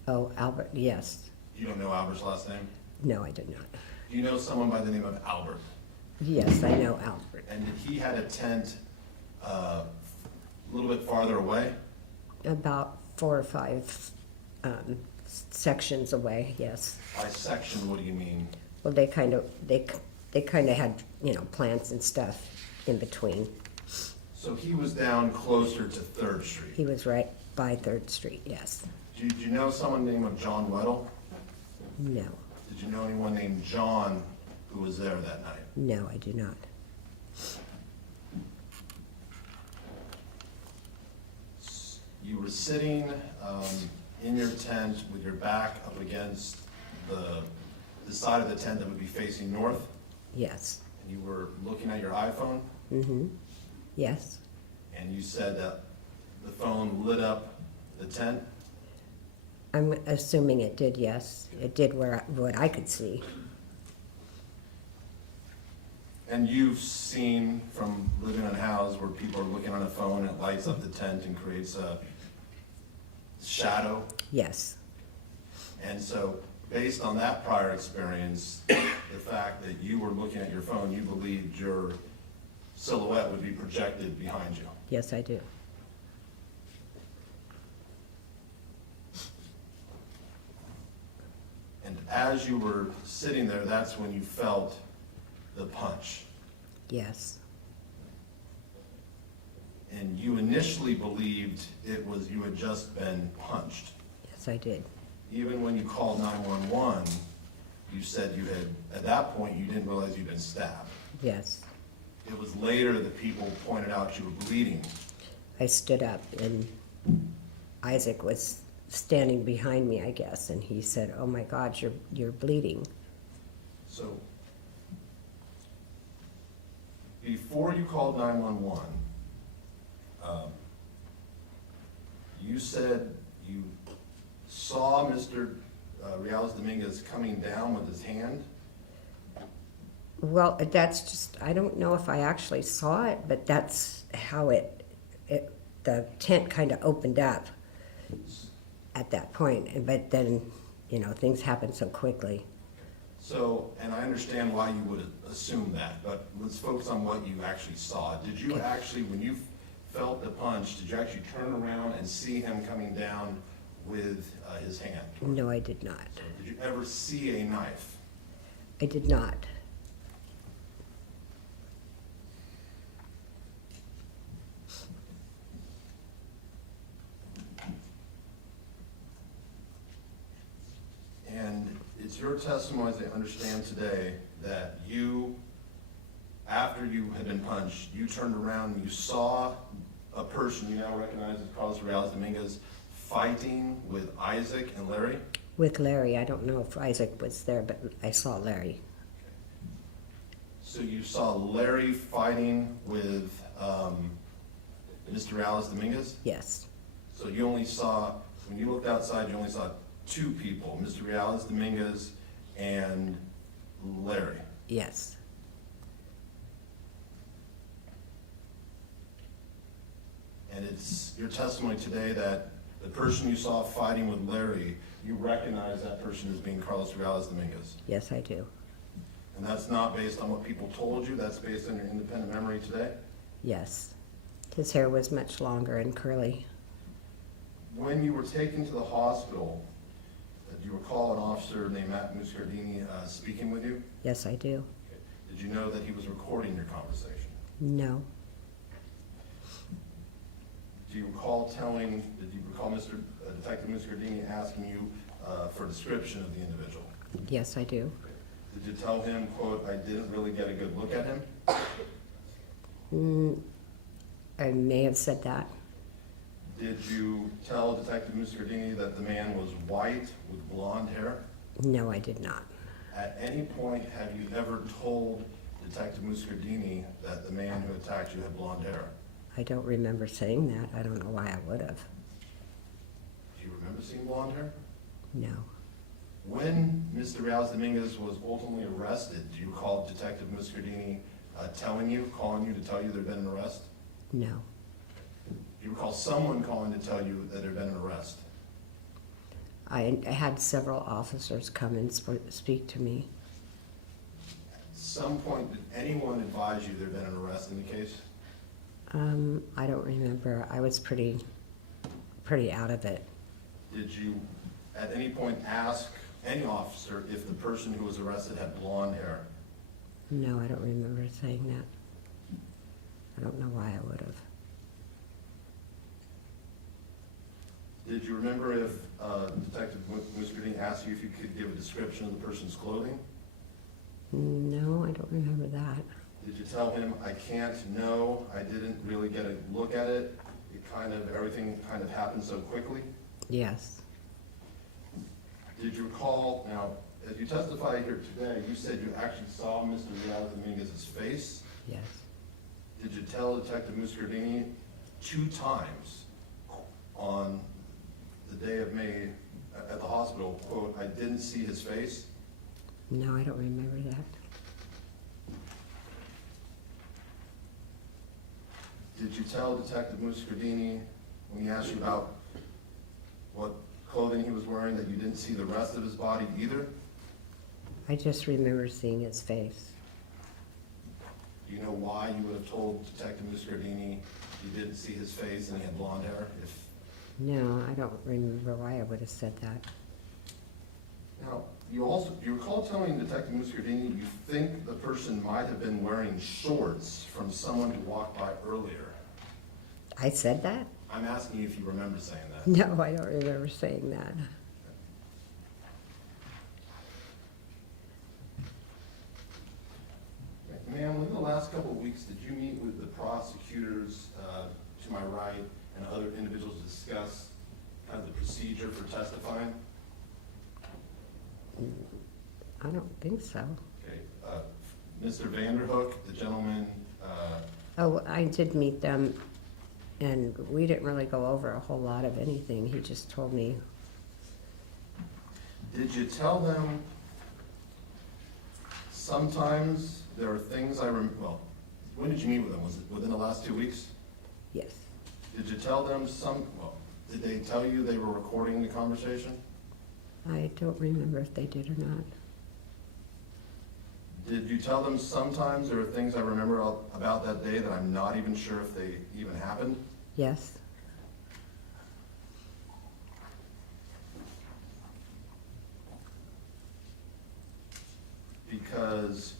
Oh, Albert, yes. You don't know Albert's last name? No, I did not. Do you know someone by the name of Albert? Yes, I know Albert. And he had a tent a little bit farther away? About 4 or 5 sections away, yes. By section, what do you mean? Well, they kind of had, plants and stuff in between. So he was down closer to 3rd Street. He was right by 3rd Street, yes. Do you know someone named John Weddle? No, Did you know anyone named John who was there that night? no, I do not. You were sitting in your tent with your back up against the side of the tent that would be facing north, Yes. and you were looking at your iPhone, Mm-hmm. Yes. and you said that the phone lit up the tent. I'm assuming it did, yes. It did what I could see. And you've seen from living unhoused where people are looking on a phone, it lights up the tent and creates a shadow. Yes. And so, based on that prior experience, the fact that you were looking at your phone, you believed your silhouette would be projected behind you. Yes, I do. And as you were sitting there, that's when you felt the punch. Yes. And you initially believed it was you had just been punched. Yes, I did. Even when you called 911, you said you had, at that point, you didn't realize you'd been stabbed. Yes. It was later that people pointed out you were bleeding. I stood up and Isaac was standing behind me, I guess, and he said, "Oh my God, you're bleeding." So, before you called 911, you said you saw Mr. Carlos Dominguez coming down with his hand. Well, that's just, I don't know if I actually saw it, but that's how the tent kind of opened up at that point. But then, things happened so quickly. So, and I understand why you would assume that, but let's focus on what you actually saw. Did you actually, when you felt the punch, did you actually turn around and see him coming down with his hand? No, I did not. Did you ever see a knife? I did not. And it's your testimony, as I understand today, that you, after you had been punched, you turned around and you saw a person you now recognize as Carlos Dominguez fighting with Isaac and Larry? With Larry, I don't know if Isaac was there, but I saw Larry. So you saw Larry fighting with Mr. Carlos Dominguez? Yes. So you only saw, when you looked outside, you only saw two people, Mr. Carlos Dominguez and Larry? Yes. And it's your testimony today that the person you saw fighting with Larry, you recognize that person as being Carlos Dominguez? Yes, I do. And that's not based on what people told you, that's based on your independent memory today? Yes. His hair was much longer and curly. When you were taken to the hospital, do you recall an officer named Matt Muscardini speaking with you? Yes, I do. Did you know that he was recording your conversation? No. Do you recall Mr. Detective Muscardini asking you for a description of the individual? Yes, I do. Did you tell him, quote, "I didn't really get a good look at him"? I may have said that. Did you tell Detective Muscardini that the man was white with blonde hair? No, I did not. At any point, have you ever told Detective Muscardini that the man who attacked you had blonde hair? I don't remember saying that. I don't know why I would have. Do you remember seeing blonde hair? No. When Mr. Carlos Dominguez was ultimately arrested, do you recall Detective Muscardini calling you to tell you there had been an arrest? No. Do you recall someone calling to tell you that there had been an arrest? I had several officers come and speak to me. At some point, did anyone advise you there had been an arrest in the case? I don't remember. I was pretty out of it. Did you at any point ask any officer if the person who was arrested had blonde hair? No, I don't remember saying that. I don't know why I would have. Did you remember if Detective Muscardini asked you if you could give a description of the person's clothing? No, I don't remember that. Did you tell him, "I can't, no, I didn't really get a look at it, everything kind of happened so quickly"? Yes. Did you recall, now, as you testify here today, you said you actually saw Mr. Dominguez's face. Yes. Did you tell Detective Muscardini 2 times on the day of May at the hospital, quote, "I didn't see his face"? No, I don't remember that. Did you tell Detective Muscardini, when he asked you about what clothing he was wearing, that you didn't see the rest of his body either? I just remember seeing his face. Do you know why you would have told Detective Muscardini you didn't see his face and he had blonde hair? If No, I don't remember why I would have said that. Now, you recall telling Detective Muscardini you think the person might have been wearing shorts from someone who walked by earlier. I said that? I'm asking you if you remember saying that. No, I don't remember saying that. Ma'am, in the last couple of weeks, did you meet with the prosecutors to my right and other individuals to discuss kind of the procedure for testifying? I don't think so. Okay. Mr. Vanderhook, the gentleman, Oh, I did meet them, and we didn't really go over a whole lot of anything. He just told me, did you tell them sometimes there are things well, when did you meet with them? Was it within the last 2 weeks? yes. Did you tell them did they tell you they were recording the conversation? I don't remember if they did or not. Did you tell them sometimes there are things I remember about that day that I'm not even sure if they even happened? Yes. Because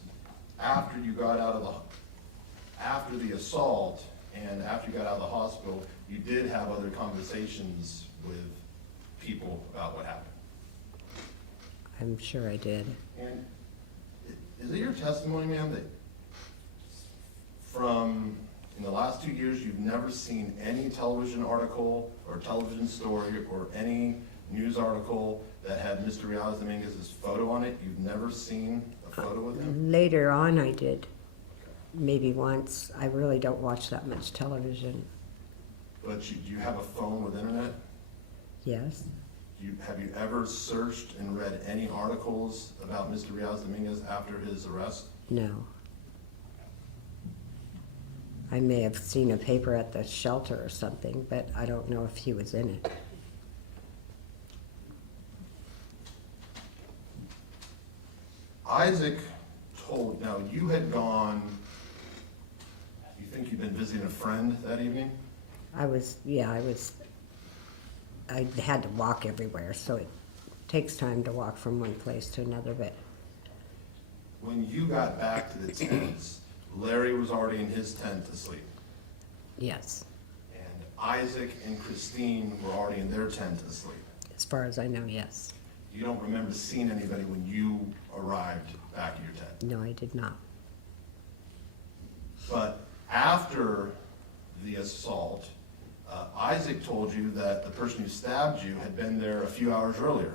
after you got out of after the assault and after you got out of the hospital, you did have other conversations with people about what happened. I'm sure I did. And is it your testimony, ma'am, that in the last 2 years, you've never seen any television article or television story or any news article that had Mr. Riaz Dominguez's photo on it? You've never seen a photo with him? Later on I did, maybe once. I really don't watch that much television. But do you have a phone with internet? Yes. Have you ever searched and read any articles about Mr. Riaz Dominguez after his arrest? No. I may have seen a paper at the shelter or something, but I don't know if he was in it. Isaac now you had gone, you think you'd been visiting a friend that evening? I had to walk everywhere, so it takes time to walk from one place to another, but When you got back to the tents, Larry was already in his tent asleep. yes, And Isaac and Christine were already in their tent asleep. as far as I know, yes. You don't remember seeing anybody when you arrived back at your tent. No, I did not. But after the assault, Isaac told you that the person who stabbed you had been there a few hours earlier.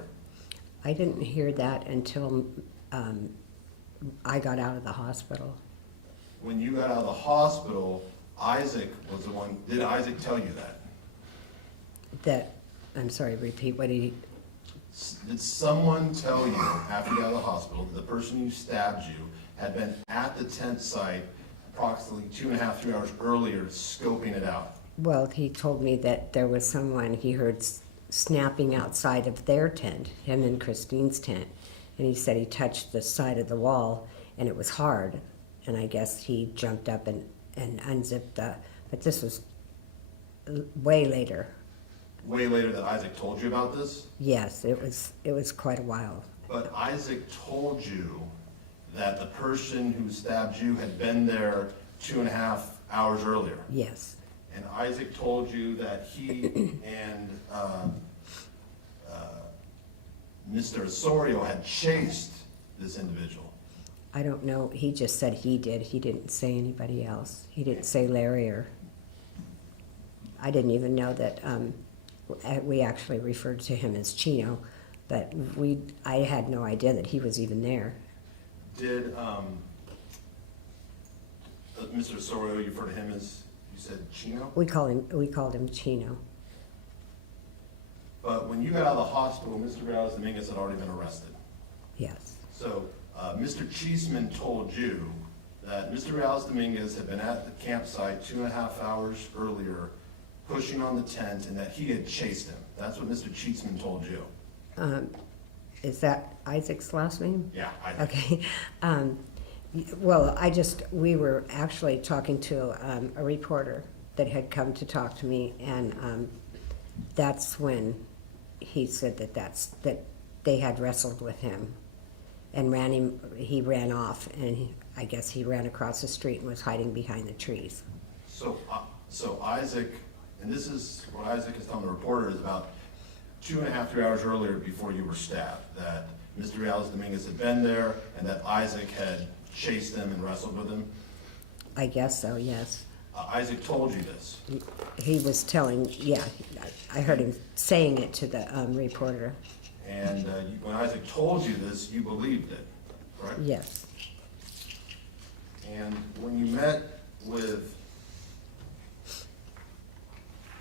I didn't hear that until I got out of the hospital. When you got out of the hospital, Isaac was the one, did Isaac tell you that? I'm sorry, repeat what he, Did someone tell you after you got out of the hospital that the person who stabbed you had been at the tent site approximately 2.5, 3 hours earlier scoping it out? well, he told me that there was someone he heard snapping outside of their tent, him and Christine's tent. And he said he touched the side of the wall and it was hard. And I guess he jumped up and unzipped but this was way later. Way later that Isaac told you about this? Yes, it was quite a while. But Isaac told you that the person who stabbed you had been there 2.5 hours earlier. Yes, And Isaac told you that he and Mr. Osorio had chased this individual. I don't know, he just said he did. He didn't say anybody else. He didn't say Larry or, I didn't even know that, we actually referred to him as Chino, but I had no idea that he was even there. Did Mr. Osorio, you refer to him as, you said Chino? We called him Chino. But when you got out of the hospital, Mr. Riaz Dominguez had already been arrested. Yes, So Mr. Cheeseman told you that Mr. Riaz Dominguez had been at the campsite 2.5 hours earlier, pushing on the tent, and that he had chased him. That's what Mr. Cheeseman told you. is that Isaac's last name? Yeah, I think. Okay. Well, we were actually talking to a reporter that had come to talk to me, and that's when he said that they had wrestled with him and he ran off, and I guess he ran across the street and was hiding behind the trees. So Isaac, and this is what Isaac is telling the reporter, is about 2.5, 3 hours earlier before you were stabbed, that Mr. Carlos Dominguez had been there and that Isaac had chased him and wrestled with him. I guess so, yes. Isaac told you this. He was telling, yeah, I heard him saying it to the reporter. And when Isaac told you this, you believed it, correct? Yes. And when you met with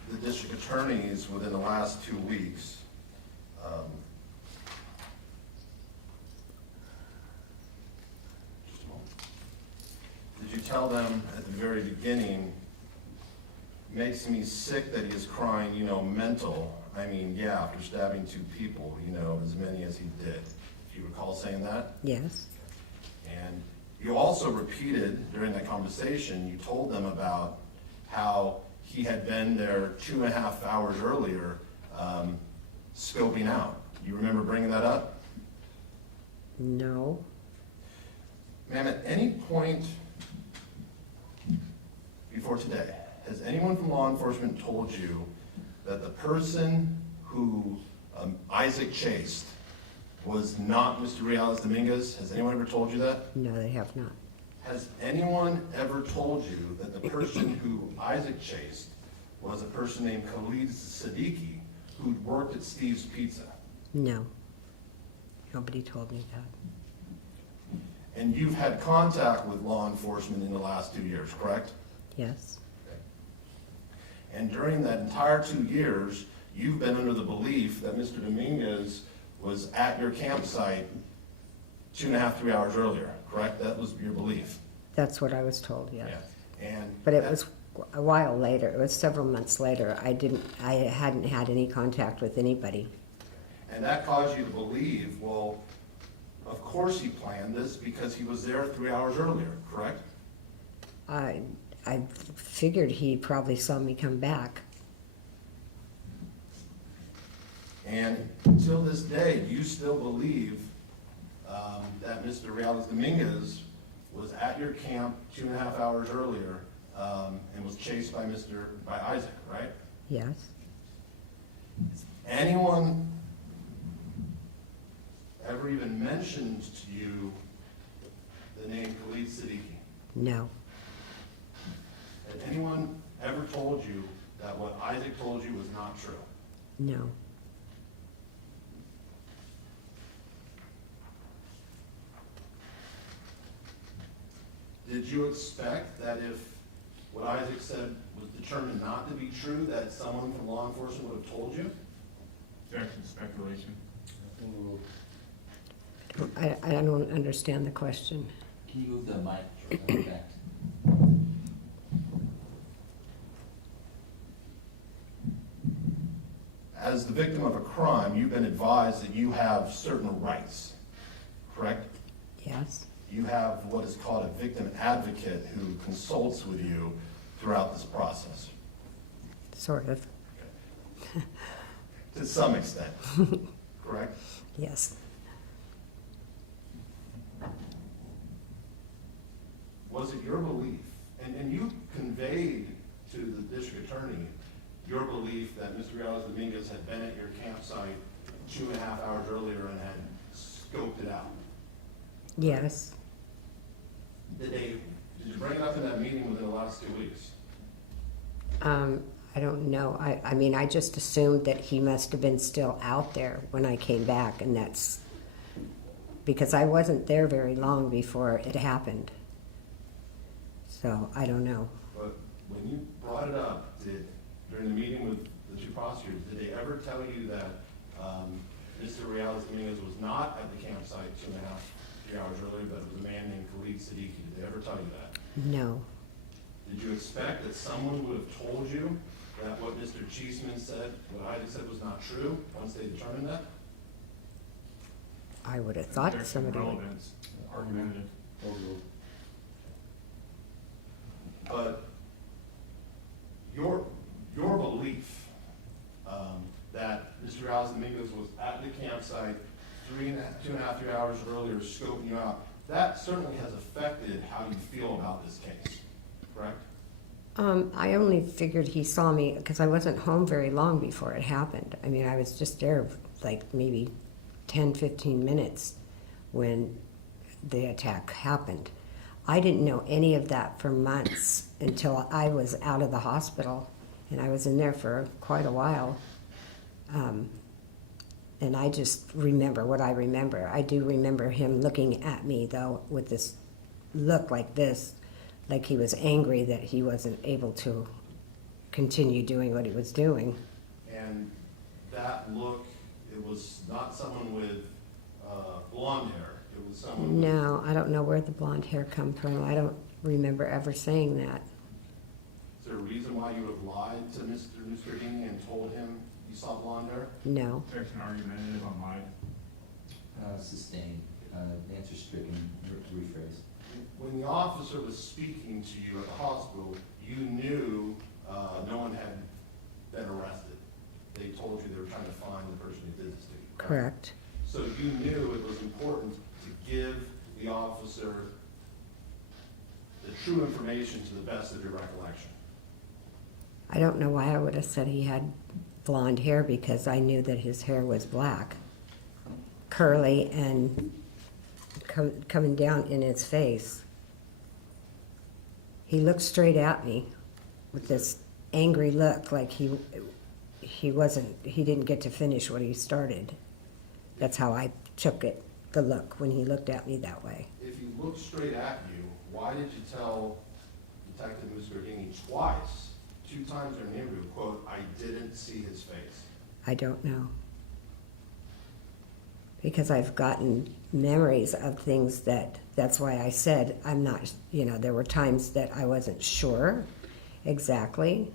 the district attorneys within the last 2 weeks, just a moment. Did you tell them at the very beginning, makes me sick that he is crying, mental? I mean, yeah, after stabbing 2 people, as many as he did. Do you recall saying that? Yes. And you also repeated during that conversation, you told them about how he had been there 2.5 hours earlier, scoping out. You remember bringing that up? No. Ma'am, at any point before today, has anyone from law enforcement told you that the person who Isaac chased was not Mr. Carlos Dominguez? Has anyone ever told you that? No, they have not. Has anyone ever told you that the person who Isaac chased was a person named Khalid Siddiqui who'd worked at Steve's Pizza? No. Nobody told me that. And you've had contact with law enforcement in the last 2 years, correct? Yes. And during that entire 2 years, you've been under the belief that Mr. Dominguez was at your campsite 2.5, 3 hours earlier, correct? That was your belief? That's what I was told, yes. Yeah. And But it was a while later. It was several months later. I hadn't had any contact with anybody. And that caused you to believe, well, of course he planned this because he was there 3 hours earlier, correct? I figured he probably saw me come back. And until this day, do you still believe that Mr. Carlos Dominguez was at your camp 2.5 hours earlier and was chased by Isaac, right? Yes. Anyone ever even mentioned to you the name Khalid Siddiqui? No. Had anyone ever told you that what Isaac told you was not true? No. Did you expect that if what Isaac said was determined not to be true, that someone from law enforcement would have told you? Objection, speculation. I don't understand the question. Can you move the mic back? As the victim of a crime, you've been advised that you have certain rights, correct? Yes. You have what is called a victim advocate who consults with you throughout this process. Sort of. To some extent, correct? Yes. Was it your belief, and you conveyed to the district attorney your belief that Mr. Carlos Dominguez had been at your campsite 2.5 hours earlier and had scoped it out? Yes. Did you bring it up in that meeting within the last 2 weeks? I don't know. I mean, I just assumed that he must have been still out there when I came back, and that's because I wasn't there very long before it happened. So I don't know. But when you brought it up, during the meeting with the 2 prosecutors, did they ever tell you that Mr. Carlos Dominguez was not at the campsite 2.5, 3 hours earlier, but it was a man named Khalid Siddiqui? Did they ever tell you that? No. Did you expect that someone would have told you that what Mr. Cheeseman said, what Isaac said, was not true once they determined that? I would have thought Objection, somebody would. relevance, argumentative. hours earlier, scoping you out, that certainly has affected how you feel about this case, correct? I only figured he saw me because I wasn't home very long before it happened. I mean, I was just there like maybe 10, 15 minutes when the attack happened. I didn't know any of that for months until I was out of the hospital, and I was in there for quite a while. And I just remember what I remember. I do remember him looking at me, though, with this look like this, like he was angry that he wasn't able to continue doing what he was doing. And that look, it was not someone with blonde hair, it was someone with... No, I don't know where the blonde hair come from. I don't remember ever saying that. Is there a reason why you would have lied to Mr. Muscardini and told him you saw blonde hair? No. Objection argumentative on my, Sustained, answer stricken, rephrase. When the officer was speaking to you at the hospital, you knew no one had been arrested. They told you they were trying to find the person who did this to you. Correct. So you knew it was important to give the officer the true information to the best of your recollection. I don't know why I would have said he had blonde hair, because I knew that his hair was black, curly, and coming down in his face. He looked straight at me with this angry look, like he didn't get to finish what he started. That's how I took it, the look, when he looked at me that way. If he looked straight at you, why did you tell Detective Muscardini twice, 2 times in an interview, quote, "I didn't see his face"? I don't know. Because I've gotten memories of things that's why I said I'm not, there were times that I wasn't sure exactly.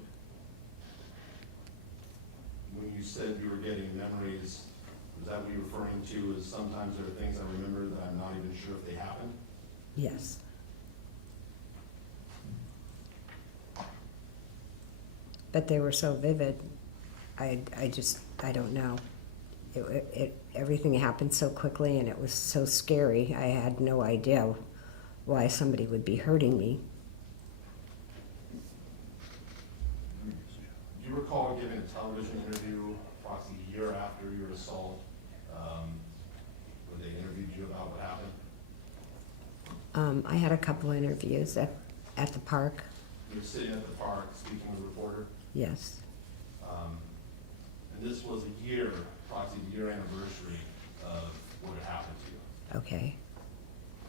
When you said you were getting memories, was that what you were referring to as sometimes there are things I remember that I'm not even sure if they happened? Yes. But they were so vivid, I don't know. Everything happened so quickly, and it was so scary. I had no idea why somebody would be hurting me. Do you recall giving a television interview approximately a year after your assault, where they interviewed you about what happened? I had a couple interviews at the park. You were sitting at the park speaking with a reporter, Yes. and this was approximately a year anniversary of what had happened to you. Okay.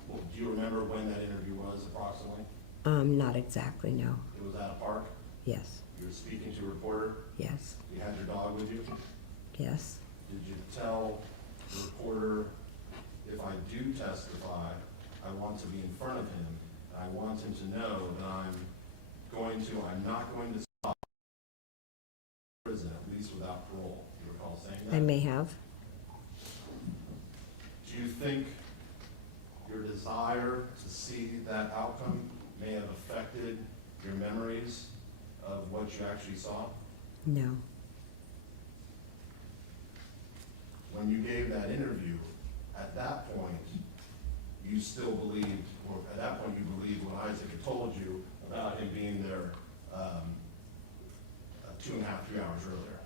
Well, do you remember when that interview was approximately? Not exactly, no. It was at a park? Yes. You were speaking to a reporter? Yes. You had your dog with you? Yes. Did you tell the reporter, if I do testify, I want to be in front of him, and I want him to know that I'm not going to stop prison, at least without parole? Do you recall saying that? I may have. Do you think your desire to see that outcome may have affected your memories of what you actually saw? No. When you gave that interview, at that point, you still believed, or at that point you believed what Isaac had told you about him being there 2.5, 3 hours earlier?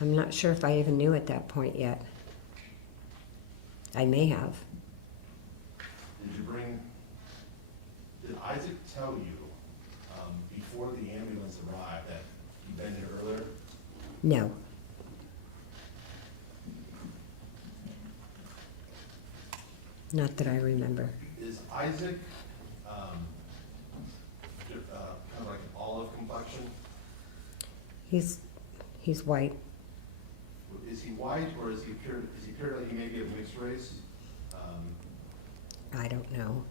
I'm not sure if I even knew at that point yet. I may have. Did Isaac tell you before the ambulance arrived that he'd been here earlier? No. Not that I remember. Is Isaac kind of like an olive complexion? He's white. Is he white, or does he appear like he may be of mixed race? I don't know.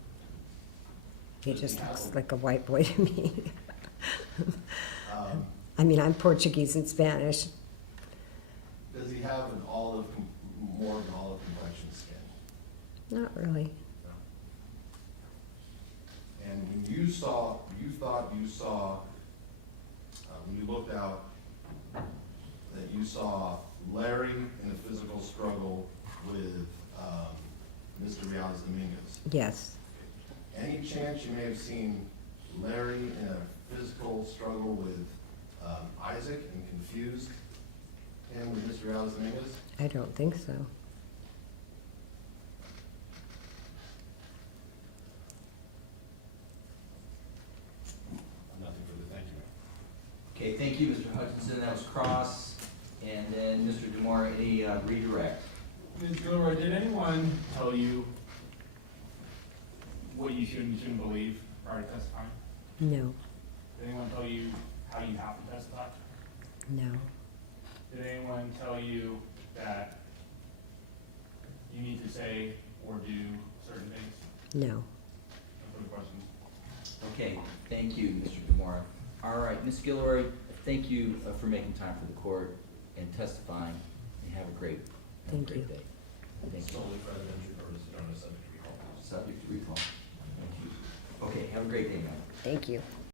He just looks like a white boy to me. I mean, I'm Portuguese and Spanish. Does he have more of an olive complexion skin? Not really. No. And when you thought you saw, when you looked out, that you saw Larry in a physical struggle with Mr. Riales Dominguez? Yes. Any chance you may have seen Larry in a physical struggle with Isaac and confused him with Mr. Riales Dominguez? I don't think so. Nothing further, thank you. Okay, thank you, Mr. Hutchinson, that was cross. And then, Mr. Demore, any redirect? Ms. Guillory, did anyone tell you what you should and shouldn't believe prior to testifying? No. Did anyone tell you how you have to testify? No. Did anyone tell you that you need to say or do certain things? No. No further questions. Okay, thank you, Mr. Demore. All right, Ms. Guillory, thank you for making time for the court and testifying, and have a great Thank you. day. Thank you. Solely for evidentiary purposes, or subject to recall. Subject to recall. Thank you. Okay, have a great day, man. Thank you.